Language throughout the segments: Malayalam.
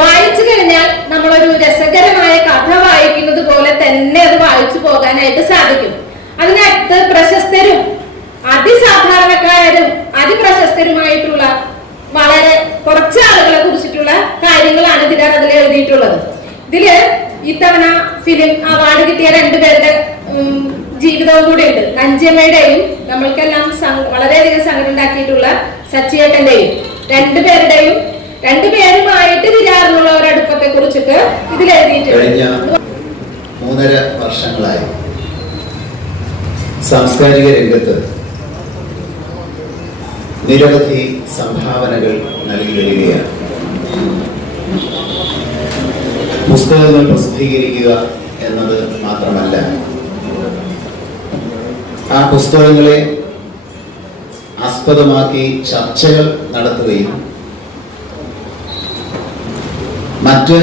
വായിച്ചു കഴിഞ്ഞാൽ നമ്മളൊരു രസകരമായ കഥ വായിക്കുന്നത് പോലെ തന്നെ അത് വായിച്ചു പോകാനായിട്ട് സാധിക്കും. അതിനകത്ത് പ്രശസ്തരും അതിസാധാരണക്കാരും അതിപ്രശസ്തരുമായിട്ടുള്ള വളരെ കുറച്ച് ആളുകളെ കുറിച്ചിട്ടുള്ള കാര്യങ്ങളാണ് അതിൽ എഴുതിയിട്ടുള്ളത്. ഇതില് ഇത്തവണ ഫിലിം അവാർഡ് കിട്ടിയ രണ്ടുപേരുടെ ജീവിതവും കൂടെ ഉണ്ട്. നഞ്ചിയമ്മയുടെയും നമ്മൾക്കെല്ലാം വളരെയധികം സങ്കടം ഉണ്ടാക്കിയിട്ടുള്ള സച്ചിയേട്ടന്റെയും രണ്ടുപേരുമായിട്ട് തിരാറുള്ള ഒരു അടുപ്പത്തെ കുറിച്ചിട്ട് ഇതിൽ എഴുതിയിട്ടുണ്ട്. കഴിഞ്ഞ 3.5 വർഷങ്ങളായി സാംസ്കാരിക രംഗത്ത് നിരവധി സംഭാവനകൾ നൽകി വരികയാണ്. പുസ്തകങ്ങൾ പ്രസിദ്ധീകരിക്കുക എന്നത് മാത്രമല്ല, ആ പുസ്തകങ്ങളെ ആസ്പദമാക്കി ചർച്ചകൾ നടത്തുകയും മറ്റ്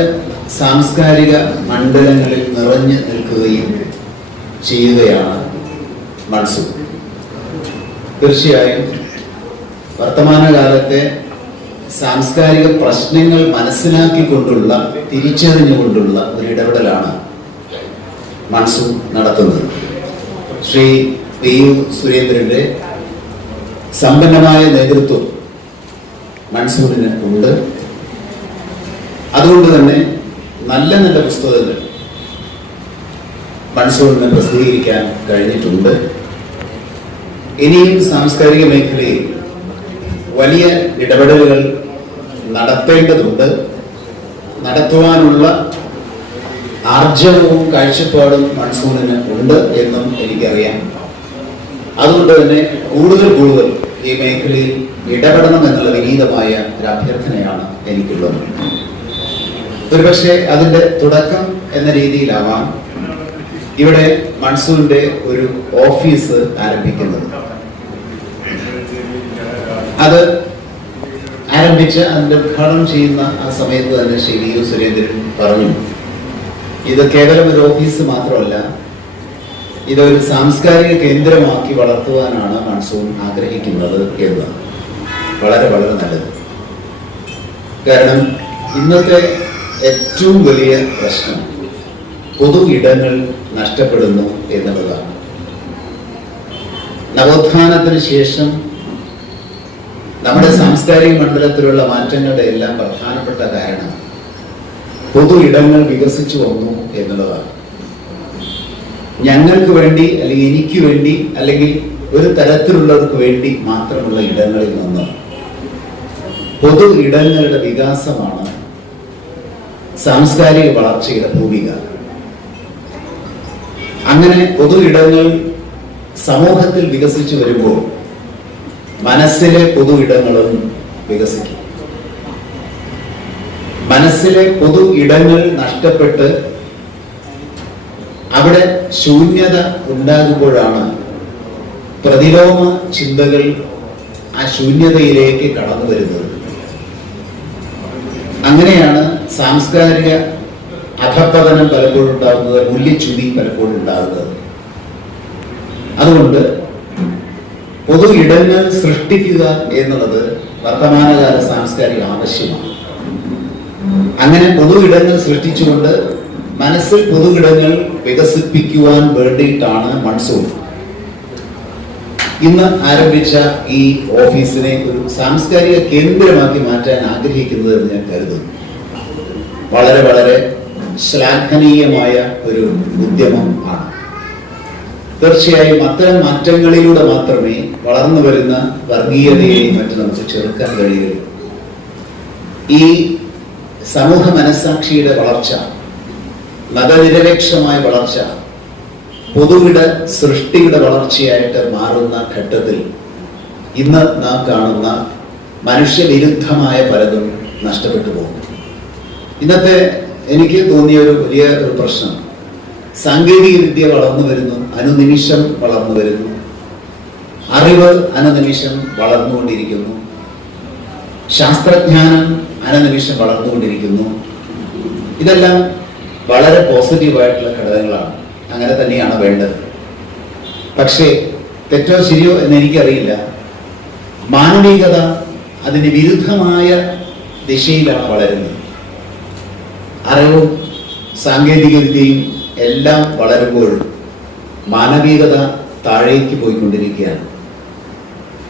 സാംസ്കാരിക മണ്ഡലങ്ങളിൽ നിറഞ്ഞു നിൽക്കുകയും ചെയ്യുകയാണ് മൺസൂൺ. തീർച്ചയായും വർത്തമാനകാലത്തെ സാംസ്കാരിക പ്രശ്നങ്ങൾ മനസ്സിലാക്കിക്കൊണ്ടുള്ള തിരിച്ചറിഞ്ഞുകൊണ്ടുള്ള ഒരു ഇടപെടലാണ് മൺസൂൺ നടത്തുന്നത്. ശ്രീ പി.യു. സുരേന്ദ്രന്റെ സമ്പന്നമായ നേതൃത്വം മൺസൂണിന് ഉണ്ട്. അതുകൊണ്ട് തന്നെ നല്ല നല്ല പുസ്തകങ്ങൾ മൺസൂണിന് പ്രസിദ്ധീകരിക്കാൻ കഴിഞ്ഞിട്ടുണ്ട്. ഇനിയും സാംസ്കാരിക മേഖലയിൽ വലിയ ഇടപെടലുകൾ നടത്തേണ്ടതുണ്ട്. നടത്തുവാനുള്ള ആർജവവും കാഴ്ചപ്പാടും മൺസൂണിന് ഉണ്ട് എന്നും എനിക്കറിയാം. അതുകൊണ്ട് തന്നെ കൂടുതൽ ഈ മേഖലയിൽ ഇടപെടണം എന്നുള്ള വിനീതമായ ഒരു അഭ്യർത്ഥനയാണ് എനിക്കുള്ളത്. ഒരുപക്ഷെ അതിന്റെ തുടക്കം എന്ന രീതിയിലാവാം ഇവിടെ മൺസൂണിന്റെ ഒരു ഓഫീസ് ആരംഭിക്കുന്നത്. അത് ആരംഭിച്ച് അതിന്റെ ഉദ്ഘാടനം ചെയ്യുന്ന ആ സമയത്ത് തന്നെ ശ്രീ പി.യു. സുരേന്ദ്രൻ പറഞ്ഞു, ഇത് കേവലം ഒരു ഓഫീസ് മാത്രമല്ല, ഇതൊരു സാംസ്കാരിക കേന്ദ്രമാക്കി വളർത്തുവാനാണ് മൺസൂൺ ആഗ്രഹിക്കുന്നത് എന്ന്. വളരെ വളരെ നല്ലത്. കാരണം ഇന്നത്തെ ഏറ്റവും വലിയ പ്രശ്നം പൊതു ഇടങ്ങൾ നഷ്ടപ്പെടുന്നു എന്നുള്ളതാണ്. നവോത്ഥാനത്തിന് ശേഷം നമ്മുടെ സാംസ്കാരിക മണ്ഡലത്തിലുള്ള മാറ്റങ്ങളുടെ എല്ലാം പ്രധാനപ്പെട്ട കാരണം പൊതു ഇടങ്ങൾ വികസിച്ചു വന്നു എന്നുള്ളതാണ്. ഞങ്ങൾക്ക് വേണ്ടി അല്ലെങ്കിൽ എനിക്ക് വേണ്ടി അല്ലെങ്കിൽ ഒരു തരത്തിലുള്ളവർക്ക് വേണ്ടി മാത്രമുള്ള ഇടങ്ങളിൽ നിന്ന് പൊതു ഇടങ്ങളുടെ വികാസമാണ് സാംസ്കാരിക വളർച്ചയുടെ ഭൂമിക. അങ്ങനെ പൊതു ഇടങ്ങൾ സമൂഹത്തിൽ വികസിച്ചു വരുമ്പോൾ മനസ്സിലെ പൊതു ഇടങ്ങളും വികസിക്കും. മനസ്സിലെ പൊതു ഇടങ്ങൾ നഷ്ടപ്പെട്ട് അവിടെ ശൂന്യത ഉണ്ടാകുമ്പോഴാണ് പ്രതിലോമ ചിന്തകൾ ആ ശൂന്യതയിലേക്ക് കടന്നു വരുന്നത്. അങ്ങനെയാണ് സാംസ്കാരിക അധപ്പതനം പലപ്പോഴും ഉണ്ടാകുന്നത്, മൂല്യച്യുതി പലപ്പോഴും ഉണ്ടാകുന്നത്. അതുകൊണ്ട് പൊതു ഇടങ്ങൾ സൃഷ്ടിക്കുക എന്നുള്ളത് വർത്തമാനകാല സാംസ്കാരിക ആവശ്യമാണ്. അങ്ങനെ പൊതു ഇടങ്ങൾ സൃഷ്ടിച്ചുകൊണ്ട് മനസ്സിൽ പൊതു ഇടങ്ങൾ വികസിപ്പിക്കുവാൻ വേണ്ടിയിട്ടാണ് മൺസൂൺ ഇന്ന് ആരംഭിച്ച ഈ ഓഫീസിനെ ഒരു സാംസ്കാരിക കേന്ദ്രമാക്കി മാറ്റാൻ ആഗ്രഹിക്കുന്നത് എന്ന് ഞാൻ കരുതുന്നു. വളരെ വളരെ ശ്ലാഘനീയമായ ഒരു ഉദ്യമം ആണ്. തീർച്ചയായും അത്തരം മാറ്റങ്ങളിലൂടെ മാത്രമേ വളർന്നു വരുന്ന വർഗീയതയെയും മറ്റും നമുക്ക് ചെറുക്കാൻ കഴിയുള്ളൂ. ഈ സമൂഹ മനസ്സാക്ഷിയുടെ വളർച്ച, മതനിരപേക്ഷമായ വളർച്ച, പൊതുവിട സൃഷ്ടിയുടെ വളർച്ചയായിട്ട് മാറുന്ന ഘട്ടത്തിൽ ഇന്ന് നാം കാണുന്ന മനുഷ്യവിരുദ്ധമായ പലതും നഷ്ടപ്പെട്ടു പോകും. ഇന്നത്തെ എനിക്ക് തോന്നിയ ഒരു വലിയ ഒരു പ്രശ്നം, സാങ്കേതിക വിദ്യ വളർന്നു വരുന്നു, അനുനിമിഷം വളർന്നു വരുന്നു, അറിവ് അനുനിമിഷം വളർന്നുകൊണ്ടിരിക്കുന്നു, ശാസ്ത്രജ്ഞാനം അനുനിമിഷം വളർന്നുകൊണ്ടിരിക്കുന്നു. ഇതെല്ലാം വളരെ പോസിറ്റീവായിട്ടുള്ള ഘടകങ്ങളാണ്. അങ്ങനെ തന്നെയാണ് വേണ്ടത്. പക്ഷേ തെറ്റോ ശരിയോ എന്ന് എനിക്കറിയില്ല, മാനവികത അതിന് വിരുദ്ധമായ ദിശയിലാണ് വളരുന്നത്. അറിവും സാങ്കേതിക വിദ്യയും എല്ലാം വളരുമ്പോൾ മാനവികത താഴേക്ക് പോയിക്കൊണ്ടിരിക്കുകയാണ്.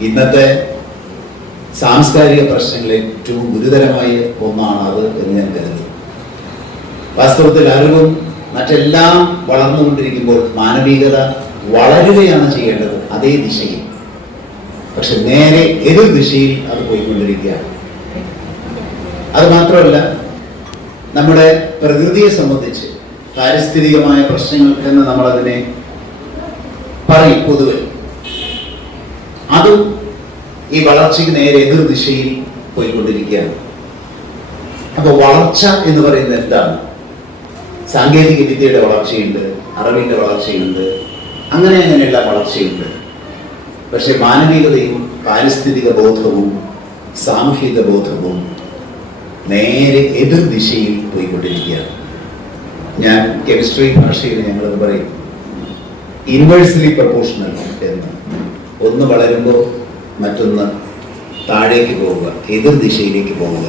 ഇന്നത്തെ സാംസ്കാരിക പ്രശ്നങ്ങൾ ഏറ്റവും ഗുരുതരമായ ഒന്നാണ് അത് എന്ന് ഞാൻ കരുതുന്നു. വാസ്തവത്തിൽ അറിവും മറ്റെല്ലാം വളർന്നുകൊണ്ടിരിക്കുമ്പോൾ മാനവികത വളരുകയാണ് ചെയ്യേണ്ടത് അതേ ദിശയിൽ. പക്ഷെ നേരെ എതിർ ദിശയിൽ അത് പോയിക്കൊണ്ടിരിക്കുകയാണ്. അത് മാത്രമല്ല, നമ്മുടെ പ്രകൃതിയെ സംബന്ധിച്ച് പാരിസ്ഥിതികമായ പ്രശ്നങ്ങൾ എന്ന് നമ്മളതിനെ പറയും പൊതുവെ, അതും ഈ വളർച്ചയ്ക്ക് നേരെ എതിർ ദിശയിൽ പോയിക്കൊണ്ടിരിക്കുകയാണ്. അപ്പൊ വളർച്ച എന്ന് പറയുന്നത് എന്താണ്? സാങ്കേതിക വിദ്യയുടെ വളർച്ചയുണ്ട്, അറിവിന്റെ വളർച്ചയുണ്ട്, അങ്ങനെയുള്ള വളർച്ചയുണ്ട്. പക്ഷെ മാനവികതയും പാരിസ്ഥിതിക ബോധവും സാമൂഹിക ബോധവും നേരെ എതിർ ദിശയിൽ പോയിക്കൊണ്ടിരിക്കുകയാണ്. ഞാൻ കെമിസ്ട്രി ഭാഷയിൽ ഞങ്ങളത് പറയും ഇൻവേഴ്സ്ലി പ്രൊപ്പോർഷണൽ എന്ന്. ഒന്ന് വളരുമ്പോൾ മറ്റൊന്ന് താഴേക്ക് പോവുക, എതിർ ദിശയിലേക്ക് പോവുക.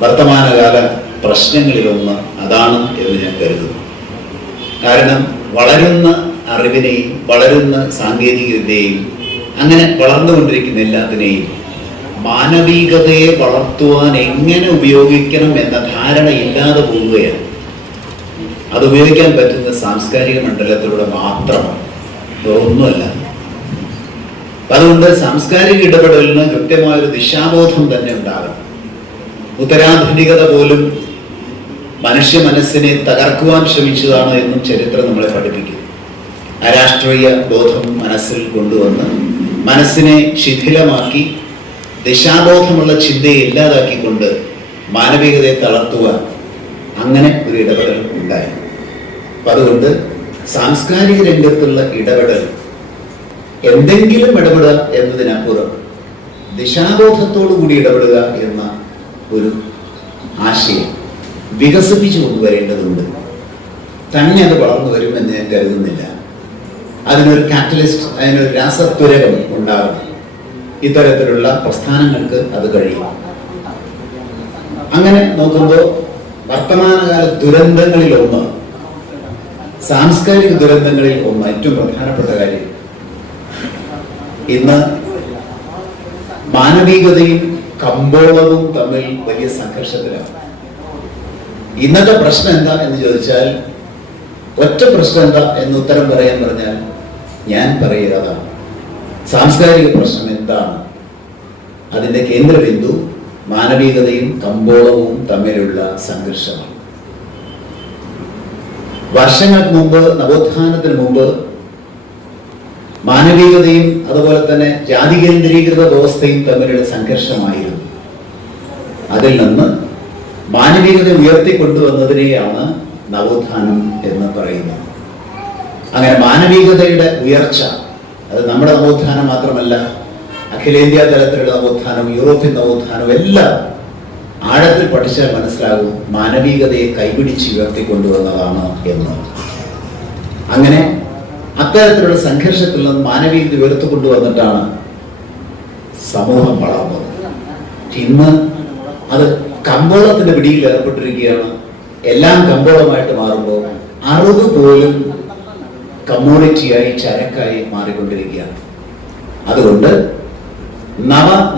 വർത്തമാനകാല പ്രശ്നങ്ങളിലൊന്ന് അതാണ് എന്ന് ഞാൻ കരുതുന്നു. കാരണം വളരുന്ന അറിവിനെയും വളരുന്ന സാങ്കേതിക വിദ്യയെയും അങ്ങനെ വളർന്നുകൊണ്ടിരിക്കുന്ന എല്ലാത്തിനെയും മാനവികതയെ വളർത്തുവാൻ എങ്ങനെ ഉപയോഗിക്കണം എന്ന ധാരണ ഇല്ലാതെ പോവുകയാണ്. അത് ഉപയോഗിക്കാൻ പറ്റുന്ന സാംസ്കാരിക മണ്ഡലത്തിലൂടെ മാത്രമാണ്, ഒന്നുമല്ല. അതുകൊണ്ട് സാംസ്കാരിക ഇടപെടലിന് കൃത്യമായൊരു ദിശാബോധം തന്നെ ഉണ്ടാകണം. ഉത്തരാധുനികത പോലും മനുഷ്യ മനസ്സിനെ തകർക്കുവാൻ ശ്രമിച്ചതാണ് എന്നും ചരിത്രം നമ്മളെ പഠിപ്പിക്കും. അരാഷ്ട്രീയ ബോധം മനസ്സിൽ കൊണ്ടുവന്ന് മനസ്സിനെ ശിഥിലമാക്കി ദിശാബോധമുള്ള ചിന്തയെ ഇല്ലാതാക്കിക്കൊണ്ട് മാനവികതയെ തളർത്തുവാൻ അങ്ങനെ ഒരു ഇടപെടൽ ഉണ്ടായി. അപ്പൊ അതുകൊണ്ട് സാംസ്കാരിക രംഗത്തുള്ള ഇടപെടൽ എന്തെങ്കിലും ഇടപെടുക എന്നതിനപ്പുറം ദിശാബോധത്തോടു കൂടി ഇടപെടുക എന്ന ഒരു ആശയം വികസിപ്പിച്ചു കൊണ്ടുവരേണ്ടതുണ്ട്. തന്നെ അത് വളർന്നു വരുമെന്ന് ഞാൻ കരുതുന്നില്ല. അതിനൊരു കാറ്റലിസ്റ്റ്, അതിനൊരു രാസത്വരകം ഉണ്ടാകും. ഇത്തരത്തിലുള്ള പ്രസ്ഥാനങ്ങൾക്ക് അത് കഴിയും. അങ്ങനെ നോക്കുമ്പോൾ വർത്തമാനകാല ദുരന്തങ്ങളിൽ ഒന്ന്, സാംസ്കാരിക ദുരന്തങ്ങളിൽ ഒന്ന്, ഏറ്റവും പ്രധാനപ്പെട്ട കാര്യം ഇന്ന് മാനവികതയും കമ്പോളവും തമ്മിൽ വലിയ സംഘർഷത്തിലാണ്. ഇന്നത്തെ പ്രശ്നം എന്താ എന്ന് ചോദിച്ചാൽ, ഒറ്റ പ്രശ്നം എന്താ എന്ന് ഉത്തരം പറയാൻ പറഞ്ഞാൽ ഞാൻ പറയുക അതാണ്. സാംസ്കാരിക പ്രശ്നം എന്താണ്? അതിന്റെ കേന്ദ്രബിന്ദു മാനവികതയും കമ്പോളവും തമ്മിലുള്ള സംഘർഷമാണ്. വർഷങ്ങൾക്ക് മുമ്പ്, നവോത്ഥാനത്തിന് മുമ്പ് മാനവികതയും അതുപോലെ തന്നെ ജാതി കേന്ദ്രീകൃത വ്യവസ്ഥയും തമ്മിലുള്ള സംഘർഷമായിരുന്നു. അതിൽ നിന്ന് മാനവികത ഉയർത്തിക്കൊണ്ടുവന്നതിനെയാണ് നവോത്ഥാനം എന്ന് പറയുന്നത്. അങ്ങനെ മാനവികതയുടെ ഉയർച്ച, അത് നമ്മുടെ നവോത്ഥാനം മാത്രമല്ല, അഖിലേന്ത്യാ തലത്തിലുള്ള നവോത്ഥാനം, യൂറോപ്യൻ നവോത്ഥാനം എല്ലാം ആഴത്തിൽ പഠിച്ചാൽ മനസ്സിലാകും മാനവികതയെ കൈപിടിച്ച് ഉയർത്തിക്കൊണ്ടുവന്നതാണ് എന്ന്. അങ്ങനെ അത്തരത്തിലുള്ള സംഘർഷത്തിൽ നിന്ന് മാനവികത ഉയർത്തിക്കൊണ്ടുവന്നിട്ടാണ് സമൂഹം വളർന്നത്. ഇന്ന് അത് കമ്പോളത്തിന്റെ പിടിയിൽ ഏർപ്പെട്ടിരിക്കുകയാണ്. എല്ലാം കമ്പോളമായിട്ട് മാറുമ്പോൾ അറിവ് പോലും കമ്മോഡിറ്റിയായി, ചരക്കായി മാറിക്കൊണ്ടിരിക്കുകയാണ്. അതുകൊണ്ട്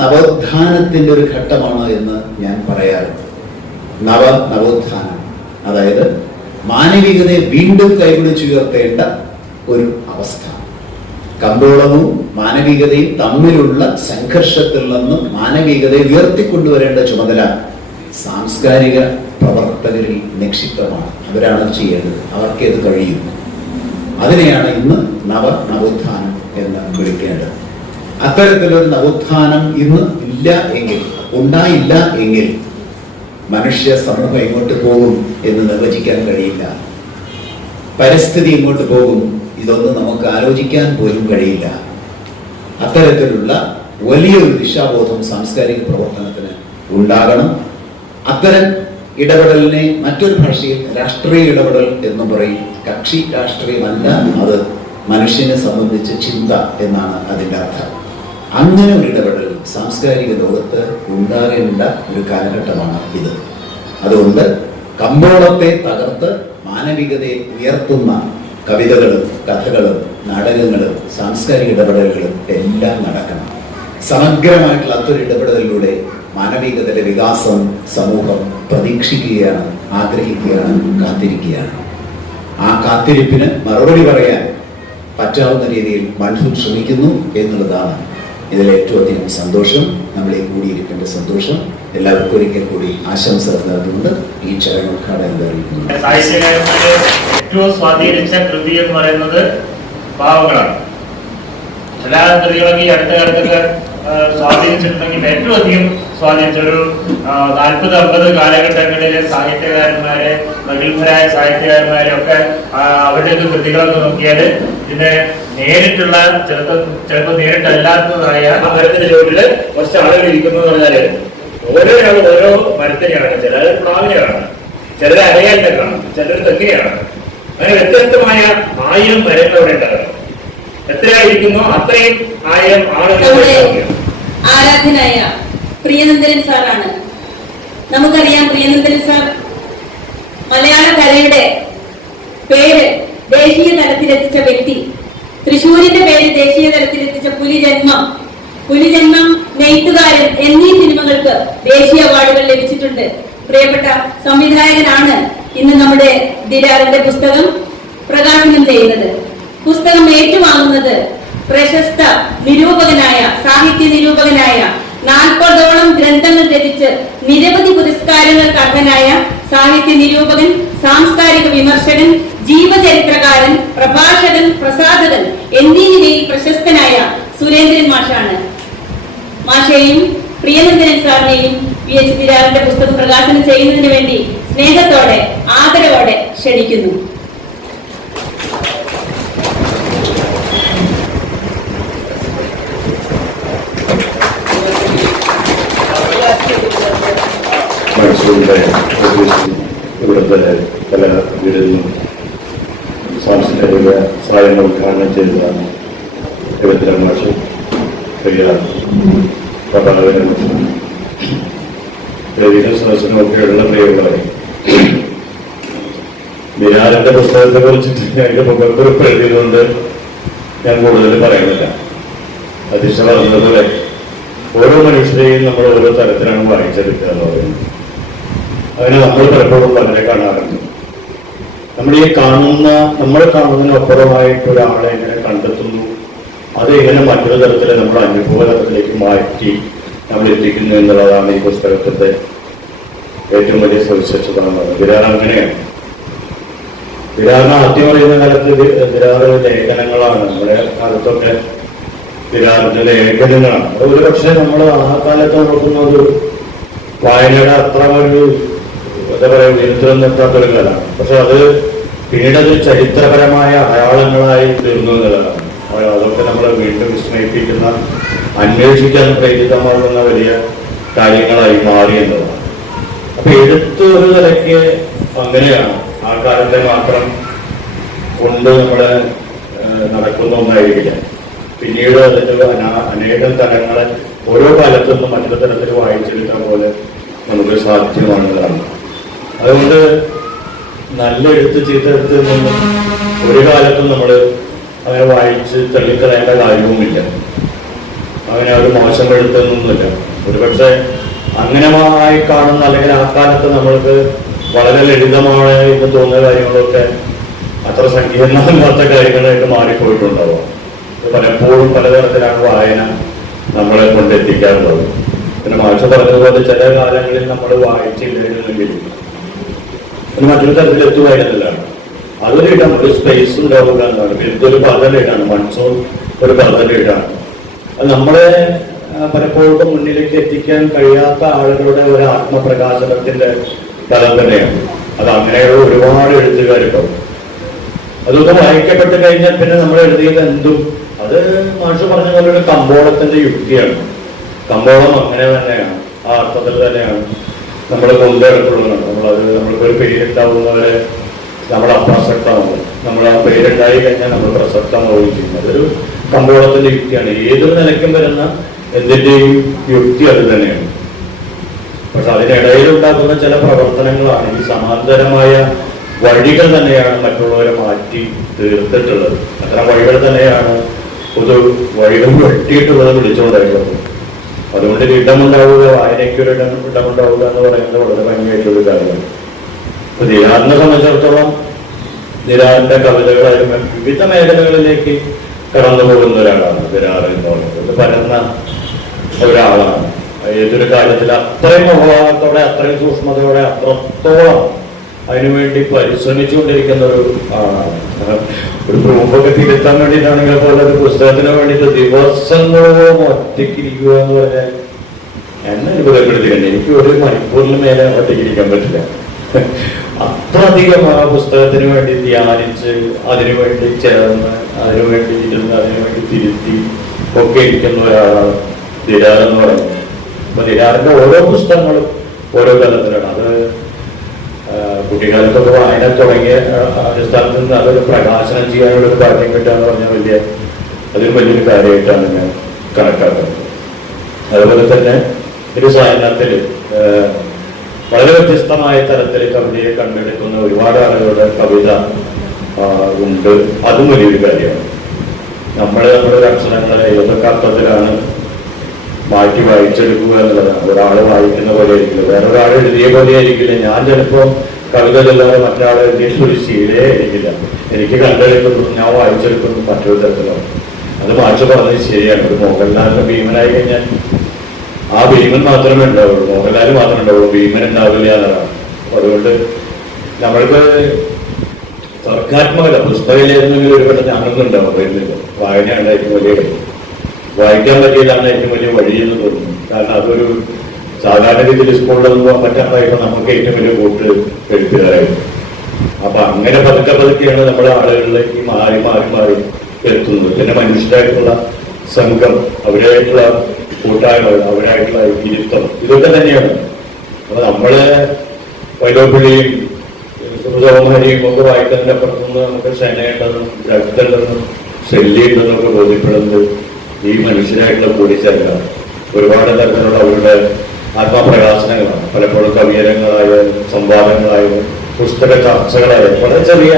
നവോത്ഥാനത്തിന്റെ ഒരു ഘട്ടമാണ് എന്ന് ഞാൻ പറയാറുണ്ട്. നവോത്ഥാനം, അതായത് മാനവികതയെ വീണ്ടും കൈപിടിച്ചുയർത്തേണ്ട ഒരു അവസ്ഥ. കമ്പോളവും മാനവികതയും തമ്മിലുള്ള സംഘർഷത്തിൽ നിന്നും മാനവികതയെ ഉയർത്തിക്കൊണ്ടുവരേണ്ട ചുമതല സാംസ്കാരിക പ്രവർത്തകരിൽ നിക്ഷിപ്തമാണ്. അവരാണ് ചെയ്യേണ്ടത്, അവർക്കേ അത് കഴിയും. അതിനെയാണ് ഇന്ന് നവോത്ഥാനം എന്ന് വിളിക്കേണ്ടത്. അത്തരത്തിലൊരു നവോത്ഥാനം ഇന്ന് ഇല്ല എങ്കിൽ, ഉണ്ടായില്ല എങ്കിൽ മനുഷ്യ സമൂഹം എങ്ങോട്ട് പോകും എന്ന് നിർവചിക്കാൻ കഴിയില്ല. പരിസ്ഥിതി എങ്ങോട്ട് പോകും, ഇതൊന്നും നമുക്ക് ആലോചിക്കാൻ പോലും കഴിയില്ല. അത്തരത്തിലുള്ള വലിയൊരു ദിശാബോധം സാംസ്കാരിക പ്രവർത്തനത്തിന് ഉണ്ടാകണം. അത്തരം ഇടപെടലിനെ മറ്റൊരു ഭാഷയിൽ രാഷ്ട്രീയ ഇടപെടൽ എന്ന് പറയും. കക്ഷി രാഷ്ട്രീയമല്ല, അത് മനുഷ്യനെ സംബന്ധിച്ച ചിന്ത എന്നാണ് അതിൻ്റെ അർത്ഥം. അങ്ങനെ ഒരു ഇടപെടൽ സാംസ്കാരിക ലോകത്ത് ഉണ്ടാകേണ്ട ഒരു കാലഘട്ടമാണ് ഇത്. അതുകൊണ്ട് കമ്പോളത്തെ തകർത്ത് മാനവികതയെ ഉയർത്തുന്ന കവിതകളും കഥകളും നാടകങ്ങളും സാംസ്കാരിക ഇടപെടലുകളും എല്ലാം നടക്കണം. സമഗ്രമായിട്ടുള്ള അതൊരു ഇടപെടലിലൂടെ മാനവികതയുടെ വികാസം സമൂഹം പ്രതീക്ഷിക്കുകയാണ്, ആഗ്രഹിക്കുകയാണ്, കാത്തിരിക്കുകയാണ്. ആ കാത്തിരിപ്പിന് മറുപടി പറയാൻ പറ്റാവുന്ന രീതിയിൽ മൻസൂർ ശ്രമിക്കുന്നു എന്നുള്ളതാണ് ഇതിൽ ഏറ്റവും അധികം സന്തോഷം. നമ്മളെ കൂടിയിരിക്കേണ്ട സന്തോഷം. എല്ലാവർക്കും ഒരിക്കൽ കൂടി ആശംസ നേർന്നുകൊണ്ട് ഈ ചടങ്ങ് ഉദ്ഘാടനം അറിയിക്കുന്നു. സാഹിത്യകാരന്മാരെ ഏറ്റവും സ്വാധീനിച്ച കൃതി എന്ന് പറയുന്നത് പാവങ്ങളാണ്. ചില കൃതികളൊക്കെ ഈ അടുത്ത കാലത്തൊക്കെ സ്വാധീനിച്ചിട്ടുണ്ടെങ്കിൽ ഏറ്റവും അധികം സ്വാധീനിച്ചൊരു 40-50 കാലഘട്ടങ്ങളിലെ സാഹിത്യകാരന്മാരെ, പ്രഗത്ഭരായ സാഹിത്യകാരന്മാരെ ഒക്കെ അവരുടെയൊക്കെ കൃതികളൊക്കെ നോക്കിയാൽ ഇതിനെ നേരിട്ടുള്ള ചിലപ്പോൾ നേരിട്ടല്ലാത്തതായ മരത്തിന്റെ ചുവട്ടില് കുറച്ച് ആളുകൾ ഇരിക്കുന്നു എന്ന് പറഞ്ഞാല് ഓരോ മരത്തിനെയാണ്. ചിലർ പ്ലാവിനെ കാണാം, ചിലർ അരയാലിനെ കാണാം, ചിലർ തെങ്ങിനെ കാണാം. അങ്ങനെ വ്യത്യസ്തമായ 1000 മരങ്ങൾ അവിടെ ഉണ്ടാകും. എത്രയായിരിക്കുന്നു അത്രയും 1000 ആളുകൾ. ആരാധനായ പ്രിയനന്ദൻ സാറാണ്. നമുക്കറിയാം, പ്രിയനന്ദൻ സാർ മലയാള കലയുടെ പേര് ദേശീയ തലത്തിലെത്തിച്ച വ്യക്തി. തൃശ്ശൂരിന്റെ പേര് ദേശീയ തലത്തിലെത്തിച്ച പുലിജന്മം, നെയ്ത്തുകാരൻ എന്നീ സിനിമകൾക്ക് ദേശീയ അവാർഡുകൾ ലഭിച്ചിട്ടുണ്ട്. പ്രിയപ്പെട്ട സംവിധായകനാണ് ഇന്ന് നമ്മുടെ ദിരാറിന്റെ പുസ്തകം പ്രകാശനം ചെയ്യുന്നത്. പുസ്തകം ഏറ്റുവാങ്ങുന്നത് പ്രശസ്ത നിരൂപകനായ, സാഹിത്യ നിരൂപകനായ, 40ഓളം ഗ്രന്ഥങ്ങൾ രചിച്ച് നിരവധി പുരസ്കാരങ്ങൾക്ക് അർഹനായ സാഹിത്യ നിരൂപകൻ, സാംസ്കാരിക വിമർശകൻ, ജീവചരിത്രകാരൻ, പ്രഭാഷകൻ, പ്രസാധകൻ എന്നീ നിലയിൽ പ്രശസ്തനായ സുരേന്ദ്രൻ മാഷാണ്. മാഷയെയും പ്രിയനന്ദൻ സാറിനെയും PH ദിരാറിന്റെ പുസ്തകം പ്രകാശനം ചെയ്യുന്നതിന് വേണ്ടി സ്നേഹത്തോടെ, ആദരവോടെ ക്ഷണിക്കുന്നു. ഇവിടുത്തെ പല വീടുകളിലും സാംസ്കാരിക സഹായങ്ങൾ ഉദ്ഘാടനം ചെയ്തതാണ്. രവീന്ദ്രൻ മാഷ്, സദസ്സിനൊക്കെയുള്ള പ്രിയങ്ങളെ, ബിനാറിന്റെ പുസ്തകത്തെ കുറിച്ചിട്ട് അതിന്റെ മുഖക്കുറിപ്പ് എഴുതിയതുകൊണ്ട് ഞാൻ കൂടുതൽ പറയുന്നില്ല. അധ്യക്ഷ പറഞ്ഞതുപോലെ ഓരോ മനുഷ്യരെയും നമ്മൾ ഓരോ തരത്തിലാണ് വായിച്ചെടുക്കുക എന്ന് പറയുന്നത്. അതിന് നമ്മൾ പലപ്പോഴും വളരെ കാണാറുണ്ട്. നമ്മൾ കാണുന്നതിനപ്പുറമായിട്ട് ഒരാളെ എങ്ങനെ കണ്ടെത്തുന്നു, അത് എങ്ങനെ മറ്റൊരു തരത്തിൽ നമ്മൾ അനുഭവ തലത്തിലേക്ക് മാറ്റി നമ്മൾ എത്തിക്കുന്നു എന്നുള്ളതാണ് ഈ പുസ്തകത്തിന്റെ ഏറ്റവും വലിയ സവിശേഷത. വിരാർ അങ്ങനെയാണ്. വിരാറിന് ആദ്യം പറയുന്ന കാലത്ത് വിരാറ് ലേഖനങ്ങളാണ്. നമ്മുടെ കാലത്തൊക്കെ വിരാറിന്റെ ലേഖനങ്ങളാണ്. ഒരു പക്ഷേ നമ്മൾ ആ കാലത്ത് നോക്കുന്നത് വായനയുടെ അത്ര ഒരു എന്താ പറയുക ഉയരത്തിലും നിർത്താത്തൊരു കാലമാണ്. പക്ഷെ അത് പിന്നീട് അത് ചരിത്രപരമായ അടയാളങ്ങളായി തീർന്നു എന്നുള്ളതാണ്. അതൊക്കെ നമ്മൾ വീണ്ടും വിസ്മയിപ്പിക്കുന്ന, അന്വേഷിക്കാൻ പ്രേരിതമാകുന്ന വലിയ കാര്യങ്ങളായി മാറി എന്നുള്ളതാണ്. അപ്പൊ എഴുത്ത് ഒരു നിലയ്ക്ക് അങ്ങനെയാണ്. ആ കാലത്തെ മാത്രം കൊണ്ട് നമ്മള് നടക്കുന്ന ഒന്നായിരിക്കില്ല. പിന്നീട് അതിന്റെ അനേകം തലങ്ങളെ ഓരോ കാലത്തുനിന്നും മറ്റൊരു തരത്തിൽ വായിച്ചെടുക്കാൻ പോലെ നമുക്ക് സാധ്യമാണെന്നതാണ്. അതുകൊണ്ട് നല്ല എഴുത്ത് ചീത്ത എഴുത്ത് എന്നൊന്നും ഒരു കാലത്തും നമ്മൾ അങ്ങനെ വായിച്ച് തള്ളിക്കളയേണ്ട കാര്യവുമില്ല. അങ്ങനെ ഒരു മോശം എഴുത്തൊന്നുമില്ല. ഒരുപക്ഷെ അങ്ങനെ കാണുന്ന അല്ലെങ്കിൽ ആ കാലത്ത് നമ്മൾക്ക് വളരെ ലളിതമാണ് എന്ന് തോന്നുന്ന കാര്യങ്ങളൊക്കെ അത്ര സങ്കീർണമല്ലാത്ത കാര്യങ്ങളായിട്ട് മാറിപ്പോയിട്ടുണ്ടാവും. പലപ്പോഴും പലതരത്തിലാണ് വായന നമ്മളെ കൊണ്ടെത്തിക്കാറുള്ളത്. പിന്നെ മാഷ് പറഞ്ഞതുപോലെ ചില കാലങ്ങളിൽ നമ്മൾ വായിച്ചില്ലായിരുന്നെങ്കിലും അത് മറ്റൊരു തരത്തിൽ എത്തുമായിരുന്നില്ലാണ്. അതൊരു ഇടം, ഒരു സ്പേസ് ഉണ്ടാവുക എന്നാണ്. ഇതൊരു പദ്ധതിയിട്ടാണ്, മൺസൂൺ ഒരു പദ്ധതിയിട്ടാണ്. അത് നമ്മളെ പലപ്പോഴും മുന്നിലേക്ക് എത്തിക്കാൻ കഴിയാത്ത ആളുകളുടെ ഒരു ആത്മപ്രകാശനത്തിന്റെ തലം തന്നെയാണ്. അത് അങ്ങനെയുള്ള ഒരുപാട് എഴുത്തുകാരുണ്ടാവും. അതൊക്കെ വായിക്കപ്പെട്ട് കഴിഞ്ഞാൽ പിന്നെ നമ്മൾ എഴുതിയത് എന്തും അത് മാഷ് പറഞ്ഞ പോലെ ഒരു കമ്പോളത്തിന്റെ യുക്തിയാണ്. കമ്പോളം അങ്ങനെ തന്നെയാണ്, ആ അർത്ഥത്തിൽ തന്നെയാണ് നമ്മൾ കൊണ്ടെടുക്കുള്ളതാണ്. നമ്മൾക്കൊരു പേരുണ്ടാവുന്നവരെ നമ്മൾ അപ്രസക്തമാവും. നമ്മൾ ആ പേരുണ്ടായി കഴിഞ്ഞാൽ നമ്മൾ പ്രസക്തമാവുകയും ചെയ്യും. അതൊരു കമ്പോളത്തിന്റെ യുക്തിയാണ്. ഏതൊരു നിലയ്ക്കും വരുന്ന എന്തിന്റെയും യുക്തി അത് തന്നെയാണ്. പക്ഷെ അതിനിടയിലുണ്ടാക്കുന്ന ചില പ്രവർത്തനങ്ങളാണ് ഈ സമാന്തരമായ വഴികൾ തന്നെയാണ് മറ്റുള്ളവരെ മാറ്റി തീർത്തിട്ടുള്ളത്. അത്തരം വഴികൾ തന്നെയാണ് പൊതു വഴികൾ വെട്ടിയിട്ടുള്ളത് വിളിച്ചുകൊണ്ടായിട്ടുള്ളത്. അതുകൊണ്ട് ഇടമുണ്ടാവുക, വായനയ്ക്കൊരു ഇടമുണ്ടാവുക എന്ന് പറയുന്നത് വളരെ ഭംഗിയായിട്ടുള്ളൊരു കാര്യമാണ്. അപ്പൊ ദിനാറിനെ സംബന്ധിച്ചിടത്തോളം ദിനാറിന്റെ കവിതകളായാലും വിവിധ മേഖലകളിലേക്ക് കടന്നു പോകുന്ന ഒരാളാണ് ദിനാർ എന്ന് പറയുന്നത്. പരന്ന ഒരാളാണ്. ഏതൊരു കാര്യത്തിൽ അത്രയും അവബോധത്തോടെ, അത്രയും സൂക്ഷ്മതയോടെ, അത്രത്തോളം അതിനുവേണ്ടി പരിശ്രമിച്ചുകൊണ്ടിരിക്കുന്ന ഒരു ആളാണ്. ഒരു പ്രൂഫൊക്കെ തിരുത്താൻ വേണ്ടിയിട്ടാണെങ്കിൽ പോലെ ഒരു പുസ്തകത്തിന് വേണ്ടിയിട്ട് ദിവസങ്ങളോളം ഒറ്റയ്ക്കിരിക്കുക എന്ന് പറഞ്ഞാൽ എന്നെ അത്ഭുതപ്പെടുത്തിയിട്ടുണ്ട്. എനിക്ക് ഒരു മണിക്കൂറിന് മേലെ ഒറ്റയ്ക്കിരിക്കാൻ പറ്റില്ല. അത്രയധികം ആ പുസ്തകത്തിന് വേണ്ടി ധ്യാനിച്ച്, അതിനുവേണ്ടി ചേർന്ന്, അതിനുവേണ്ടി ഇരുന്ന്, അതിനുവേണ്ടി തിരുത്തി ഒക്കെ ഇരിക്കുന്ന ഒരാളാണ് ദിനാർ എന്ന് പറയുന്നത്. അപ്പൊ ദിനാറിന്റെ ഓരോ പുസ്തകങ്ങളും ഓരോ തലത്തിലാണ്. അത് കുട്ടിക്കാലത്തൊക്കെ വായന തുടങ്ങിയ അടിസ്ഥാനത്തിൽ നിന്ന് അതൊരു പ്രകാശനം ചെയ്യാനുള്ളൊരു ഭാഗ്യം കിട്ടാന്ന് പറഞ്ഞാൽ അതൊരു വലിയൊരു കാര്യമായിട്ടാണ് ഞാൻ കണക്കാക്കുന്നത്. അതുപോലെ തന്നെ ഒരു സായനത്തിൽ വളരെ വ്യത്യസ്തമായ തരത്തിൽ കവിതയെ കണ്ടെടുക്കുന്ന ഒരുപാട് ആളുകളുടെ കവിത ഉണ്ട്. അതും വലിയൊരു കാര്യമാണ്. നമ്മുടെ അക്ഷരങ്ങളെ ഏതൊക്കെ അർത്ഥത്തിലാണ് മാറ്റി വായിച്ചെടുക്കുക എന്നുള്ളതാണ്. ഒരാൾ വായിക്കുന്ന പോലെ ആയിരിക്കില്ല, വേറൊരാൾ എഴുതിയ പോലെ ആയിരിക്കില്ല. ഞാൻ ചിലപ്പോൾ കവിത ചെല്ലാതെ മറ്റൊരാൾ എഴുതിയ ഒരു ശീലേ ആയിരിക്കില്ല. എനിക്ക് കണ്ടെടുക്കുന്നു, ഞാൻ വായിച്ചെടുക്കുന്നു മറ്റൊരു തരത്തിലാണ്. അത് മാഷ് പറഞ്ഞത് ശരിയാണ്. ഒരു മോഹൻലാലിന്റെ ഭീമനായി കഴിഞ്ഞാൽ ആ ഭീമൻ മാത്രമേ ഉണ്ടാവുള്ളൂ, മോഹൻലാൽ മാത്രമേ ഉണ്ടാവുള്ളൂ, ഭീമൻ ഉണ്ടാവില്ല എന്നതാണ്. അതുകൊണ്ട് നമ്മൾക്ക് സർഗാത്മകത പുസ്തകയിലായിരുന്നെങ്കിൽ ഒരു പെട്ടെന്ന് ഞാനൊന്നും ഉണ്ടാവും വരുന്നില്ല. വായന ഉണ്ടായിരിക്കും വലിയ വായിക്കാൻ പറ്റിയതാണ് ഏറ്റവും വലിയ വഴിയെന്ന് തോന്നുന്നു. കാരണം അതൊരു സാധാരണ രീതിയിൽ സ്കൂളിലൊന്നും പോകാൻ പറ്റാതായിട്ട് നമുക്ക് ഏറ്റവും വലിയ കൂട്ട് എഴുത്തുകാരായിരുന്നു. അപ്പൊ അങ്ങനെ പതുക്കെയാണ് നമ്മുടെ ആളുകളിലേക്ക് മാറി മാറി മാറി എത്തുന്നത്. പിന്നെ മനുഷ്യരായിട്ടുള്ള സംഘം, അവരായിട്ടുള്ള കൂട്ടായ്മകൾ, അവരായിട്ടുള്ള ഇരുത്തം, ഇതൊക്കെ തന്നെയാണ്. അപ്പൊ നമ്മള് വൈലോപ്പിള്ളിയും സുഹൃതോമാരിയും ഒക്കെ വായിക്കുന്നതിന്റെ അപ്പുറത്തുനിന്ന് നമുക്ക് ക്ഷമയുണ്ടെന്നും രക്തമുണ്ടെന്നും ശല്യമുണ്ടെന്നും ഒക്കെ ബോധ്യപ്പെടുന്നത് ഈ മനുഷ്യരായിട്ടുള്ള കൂടിച്ചേരലാണ്. ഒരുപാട് തരത്തിലുള്ള അവരുടെ ആത്മപ്രകാശനങ്ങളാണ്. പലപ്പോഴും കവിയരങ്ങളായാലും സംവാദങ്ങളായാലും പുസ്തക ചർച്ചകളായാലും വളരെ ചെറിയ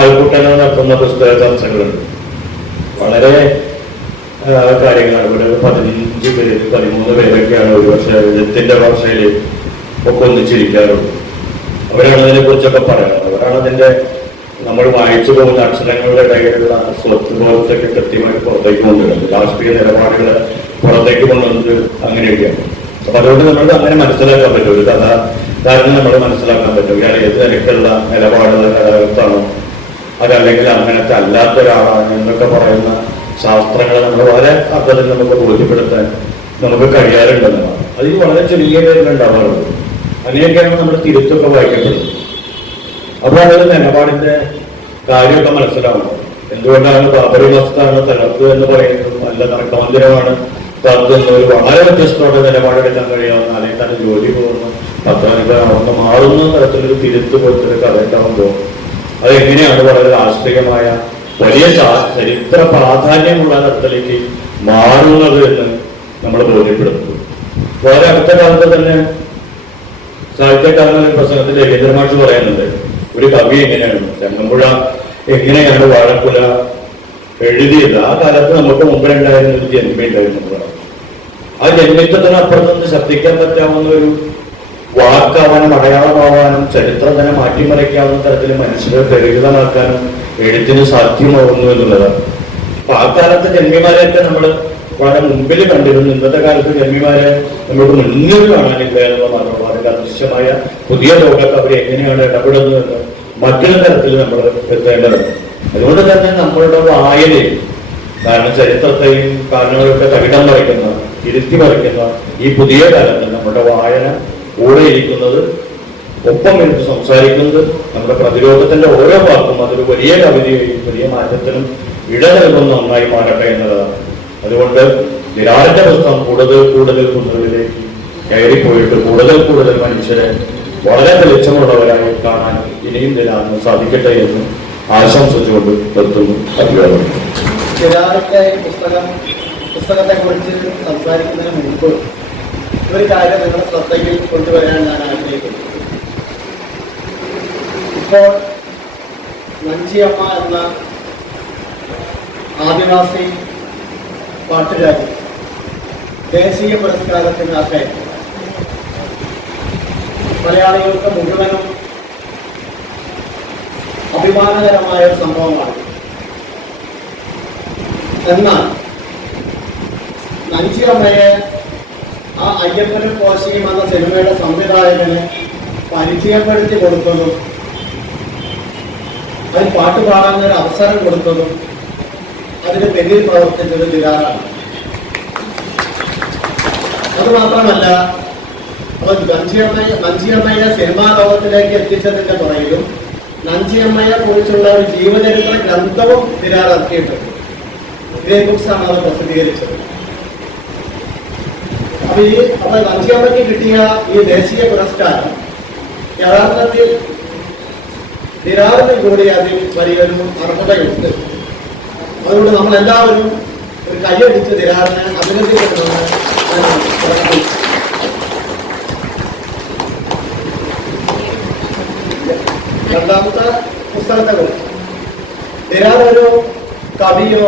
ആൾക്കൂട്ടങ്ങൾ നടത്തുന്ന പുസ്തക ചർച്ചകളുണ്ട്. വളരെ കാര്യങ്ങളാണ്. ഇവിടെ 15 പേര് 13 പേരൊക്കെയാണ് ഒരുപക്ഷെ എഴുത്തിന്റെ ഭാഷയിൽ ഒക്കെ ഒന്നിച്ചിരിക്കാറുണ്ട്. അവരാണ് അതിനെ കുറിച്ചൊക്കെ പറയുന്നത്. അവരാണ് അതിന്റെ നമ്മൾ വായിച്ചു പോകുന്ന അക്ഷരങ്ങളുടെ ഇടയിലുള്ള സ്വത്ത് ബോധത്തൊക്കെ കൃത്യമായിട്ട് പുറത്തേക്ക് കൊണ്ടുവരുന്നത്. രാഷ്ട്രീയ നിലപാടുകൾ പുറത്തേക്ക് കൊണ്ടുവന്നത് അങ്ങനെയൊക്കെയാണ്. അപ്പൊ അതുകൊണ്ട് നമ്മൾ അങ്ങനെ മനസ്സിലാക്കാൻ പറ്റും. ഒരു കഥാകാരനെ നമ്മൾ മനസ്സിലാക്കാൻ പറ്റും. ഇയാൾ ഏത് നിലയ്ക്കുള്ള നിലപാടുള്ള കഥാകൃത്താണോ, അതല്ലെങ്കിൽ അങ്ങനത്തെ അല്ലാത്ത ഒരാളാണ് എന്നൊക്കെ പറയുന്ന ശാസ്ത്രങ്ങളെ നമ്മൾ വളരെ അർത്ഥത്തിൽ നമുക്ക് ബോധ്യപ്പെടുത്താൻ നമുക്ക് കഴിയാറുണ്ടെന്നാണ്. അതിൽ വളരെ ചെറിയ പേരിലുണ്ടാവാറുള്ളൂ. അങ്ങനെയൊക്കെയാണ് നമ്മുടെ തിരുത്തൊക്കെ വായിക്കപ്പെടുന്നത്. അപ്പോൾ അതൊരു നിലപാടിന്റെ കാര്യമൊക്കെ മനസ്സിലാവണം. എന്തുകൊണ്ടാണ് ബാബറി മസ്താണ് തകർത്ത് എന്ന് പറയുന്നത്, നല്ല തർക്കമന്ദിരമാണ് തകർത്ത് എന്നൊരു വളരെ വ്യത്യസ്തമായ നിലപാടെടുക്കാൻ കഴിയാവുന്ന, അല്ലെങ്കിൽ തന്നെ ജോലി പോകുന്ന പത്രാധിപരാവുന്ന മാറുന്ന തരത്തിലൊരു തിരുത്ത് പോലത്തെ കഥയുണ്ടാവുമ്പോൾ അതെങ്ങനെയാണ് വളരെ രാഷ്ട്രീയമായ വലിയ ചരിത്ര പ്രാധാന്യമുള്ള തരത്തിലേക്ക് മാറുന്നത് എന്ന് നമ്മൾ ബോധ്യപ്പെടുത്തുന്നത്. വളരെ അടുത്ത കാലത്ത് തന്നെ സാഹിത്യകാരൻ പ്രസംഗത്തിൽ രവീന്ദ്ര മാഷ് പറയുന്നുണ്ട്, ഒരു കവി എങ്ങനെയാണ് ചങ്ങമ്പുഴ എങ്ങനെയാണ് വാഴക്കുല എഴുതിയത്. ആ കാലത്ത് നമുക്ക് മുമ്പിലുണ്ടായിരുന്ന ഒരു ജന്മി ഉണ്ടായിരുന്നു. ആ ജന്മിത്വത്തിനപ്പുറത്തുനിന്ന് ശബ്ദിക്കാൻ പറ്റാവുന്ന ഒരു വാക്കാവാനും അടയാളമാവാനും ചരിത്രം തന്നെ മാറ്റിമറിക്കാവുന്ന തരത്തിൽ മനുഷ്യരെ പ്രേരിതമാക്കാനും എഴുത്തിന് സാധ്യമാവുന്നു എന്നുള്ളതാണ്. അപ്പൊ ആ കാലത്തെ ജന്മിമാരെയൊക്കെ നമ്മൾ വളരെ മുമ്പിൽ കണ്ടിരുന്നു. ഇന്നത്തെ കാലത്ത് ജന്മിമാരെ നമുക്ക് മുന്നിൽ കാണാനില്ല എന്നുള്ള മാത്രം വളരെ അദൃശ്യമായ പുതിയ ലോകത്ത് അവർ എങ്ങനെയാണ് ഇടപെടുന്നതെന്ന് മറ്റൊരു തരത്തിൽ നമ്മൾ എത്തേണ്ടതുണ്ട്. അതുകൊണ്ട് തന്നെ നമ്മളുടെ വായനയിൽ, കാരണം ചരിത്രത്തെയും കാരണങ്ങളൊക്കെ തകിടം മറിക്കുന്ന, ഇരുത്തി മറിക്കുന്ന ഈ പുതിയ കാലത്ത് നമ്മുടെ വായന കൂടെ ഇരിക്കുന്നത്, ഒപ്പം ഇരുന്ന് സംസാരിക്കുന്നത്, നമ്മുടെ പ്രതിരോധത്തിന്റെ ഓരോ വാക്കും അതൊരു വലിയ കവിതയും വലിയ മാറ്റത്തിനും ഇട നൽകുന്ന ഒന്നായി മാറട്ടെ എന്നതാണ്. അതുകൊണ്ട് ദിരാറിന്റെ പുസ്തകം കൂടുതൽ കുന്നുകളിലേക്ക് കയറിപ്പോയിട്ട് കൂടുതൽ മനുഷ്യരെ വളരെ തെളിച്ചമുള്ളവരായി കാണാൻ ഇനിയും ദിരാറിന് സാധിക്കട്ടെ എന്ന് ആശംസിച്ചുകൊണ്ട് നിർത്തുന്നു. അഭിവാദം. ദിരാറിന്റെ പുസ്തകത്തെ കുറിച്ച് സംസാരിക്കുന്നതിന് മുൻപ് ഒരു കാര്യം നിങ്ങളുടെ ശ്രദ്ധയിൽ കൊണ്ടുവരാൻ ഞാൻ ആഗ്രഹിക്കുന്നു. ഇപ്പോൾ നഞ്ചിയമ്മ എന്ന ആദിവാസി പാട്ടുകാരി ദേശീയ പുരസ്കാരത്തിനൊക്കെ മലയാളികൾക്ക് മുഴുവനും അഭിമാനകരമായ ഒരു സംഭവമാണ്. എന്നാൽ നഞ്ചിയമ്മയെ ആ അയ്യപ്പനും കോശിയും എന്ന സിനിമയുടെ സംവിധായകന് പരിചയപ്പെടുത്തി കൊടുത്തതും അതിൽ പാട്ട് പാടാൻ ഒരു അവസരം കൊടുത്തതും അതിന് പിന്നിൽ പ്രവർത്തിച്ചത് ദിരാറാണ്. അത് മാത്രമല്ല, അവർ നഞ്ചിയമ്മയെ സിനിമാ ലോകത്തിലേക്ക് എത്തിച്ചതിന്റെ പുറകിലും നഞ്ചിയമ്മയെ കുറിച്ചുള്ള ഒരു ജീവചരിത്ര ഗ്രന്ഥവും ദിരാർ ഇറക്കിയിട്ടുണ്ട്. ഗ്രേ ബുക്സ് ആണ് അത് പ്രസിദ്ധീകരിച്ചത്. അപ്പൊ നഞ്ചിയമ്മയ്ക്ക് കിട്ടിയ ഈ ദേശീയ പുരസ്കാരം യഥാർത്ഥത്തിൽ ദിരാറിന് കൂടി അതിൽ വലിയൊരു അർഹതയുണ്ട്. അതുകൊണ്ട് നമ്മളെല്ലാവരും ഒരു കൈയടിച്ച് ദിരാറിനെ അഭിനന്ദിക്കണമെന്ന് രണ്ടാമത്തെ പുസ്തകത്തെ കുറിച്ച് ദിരാർ ഒരു കവിയോ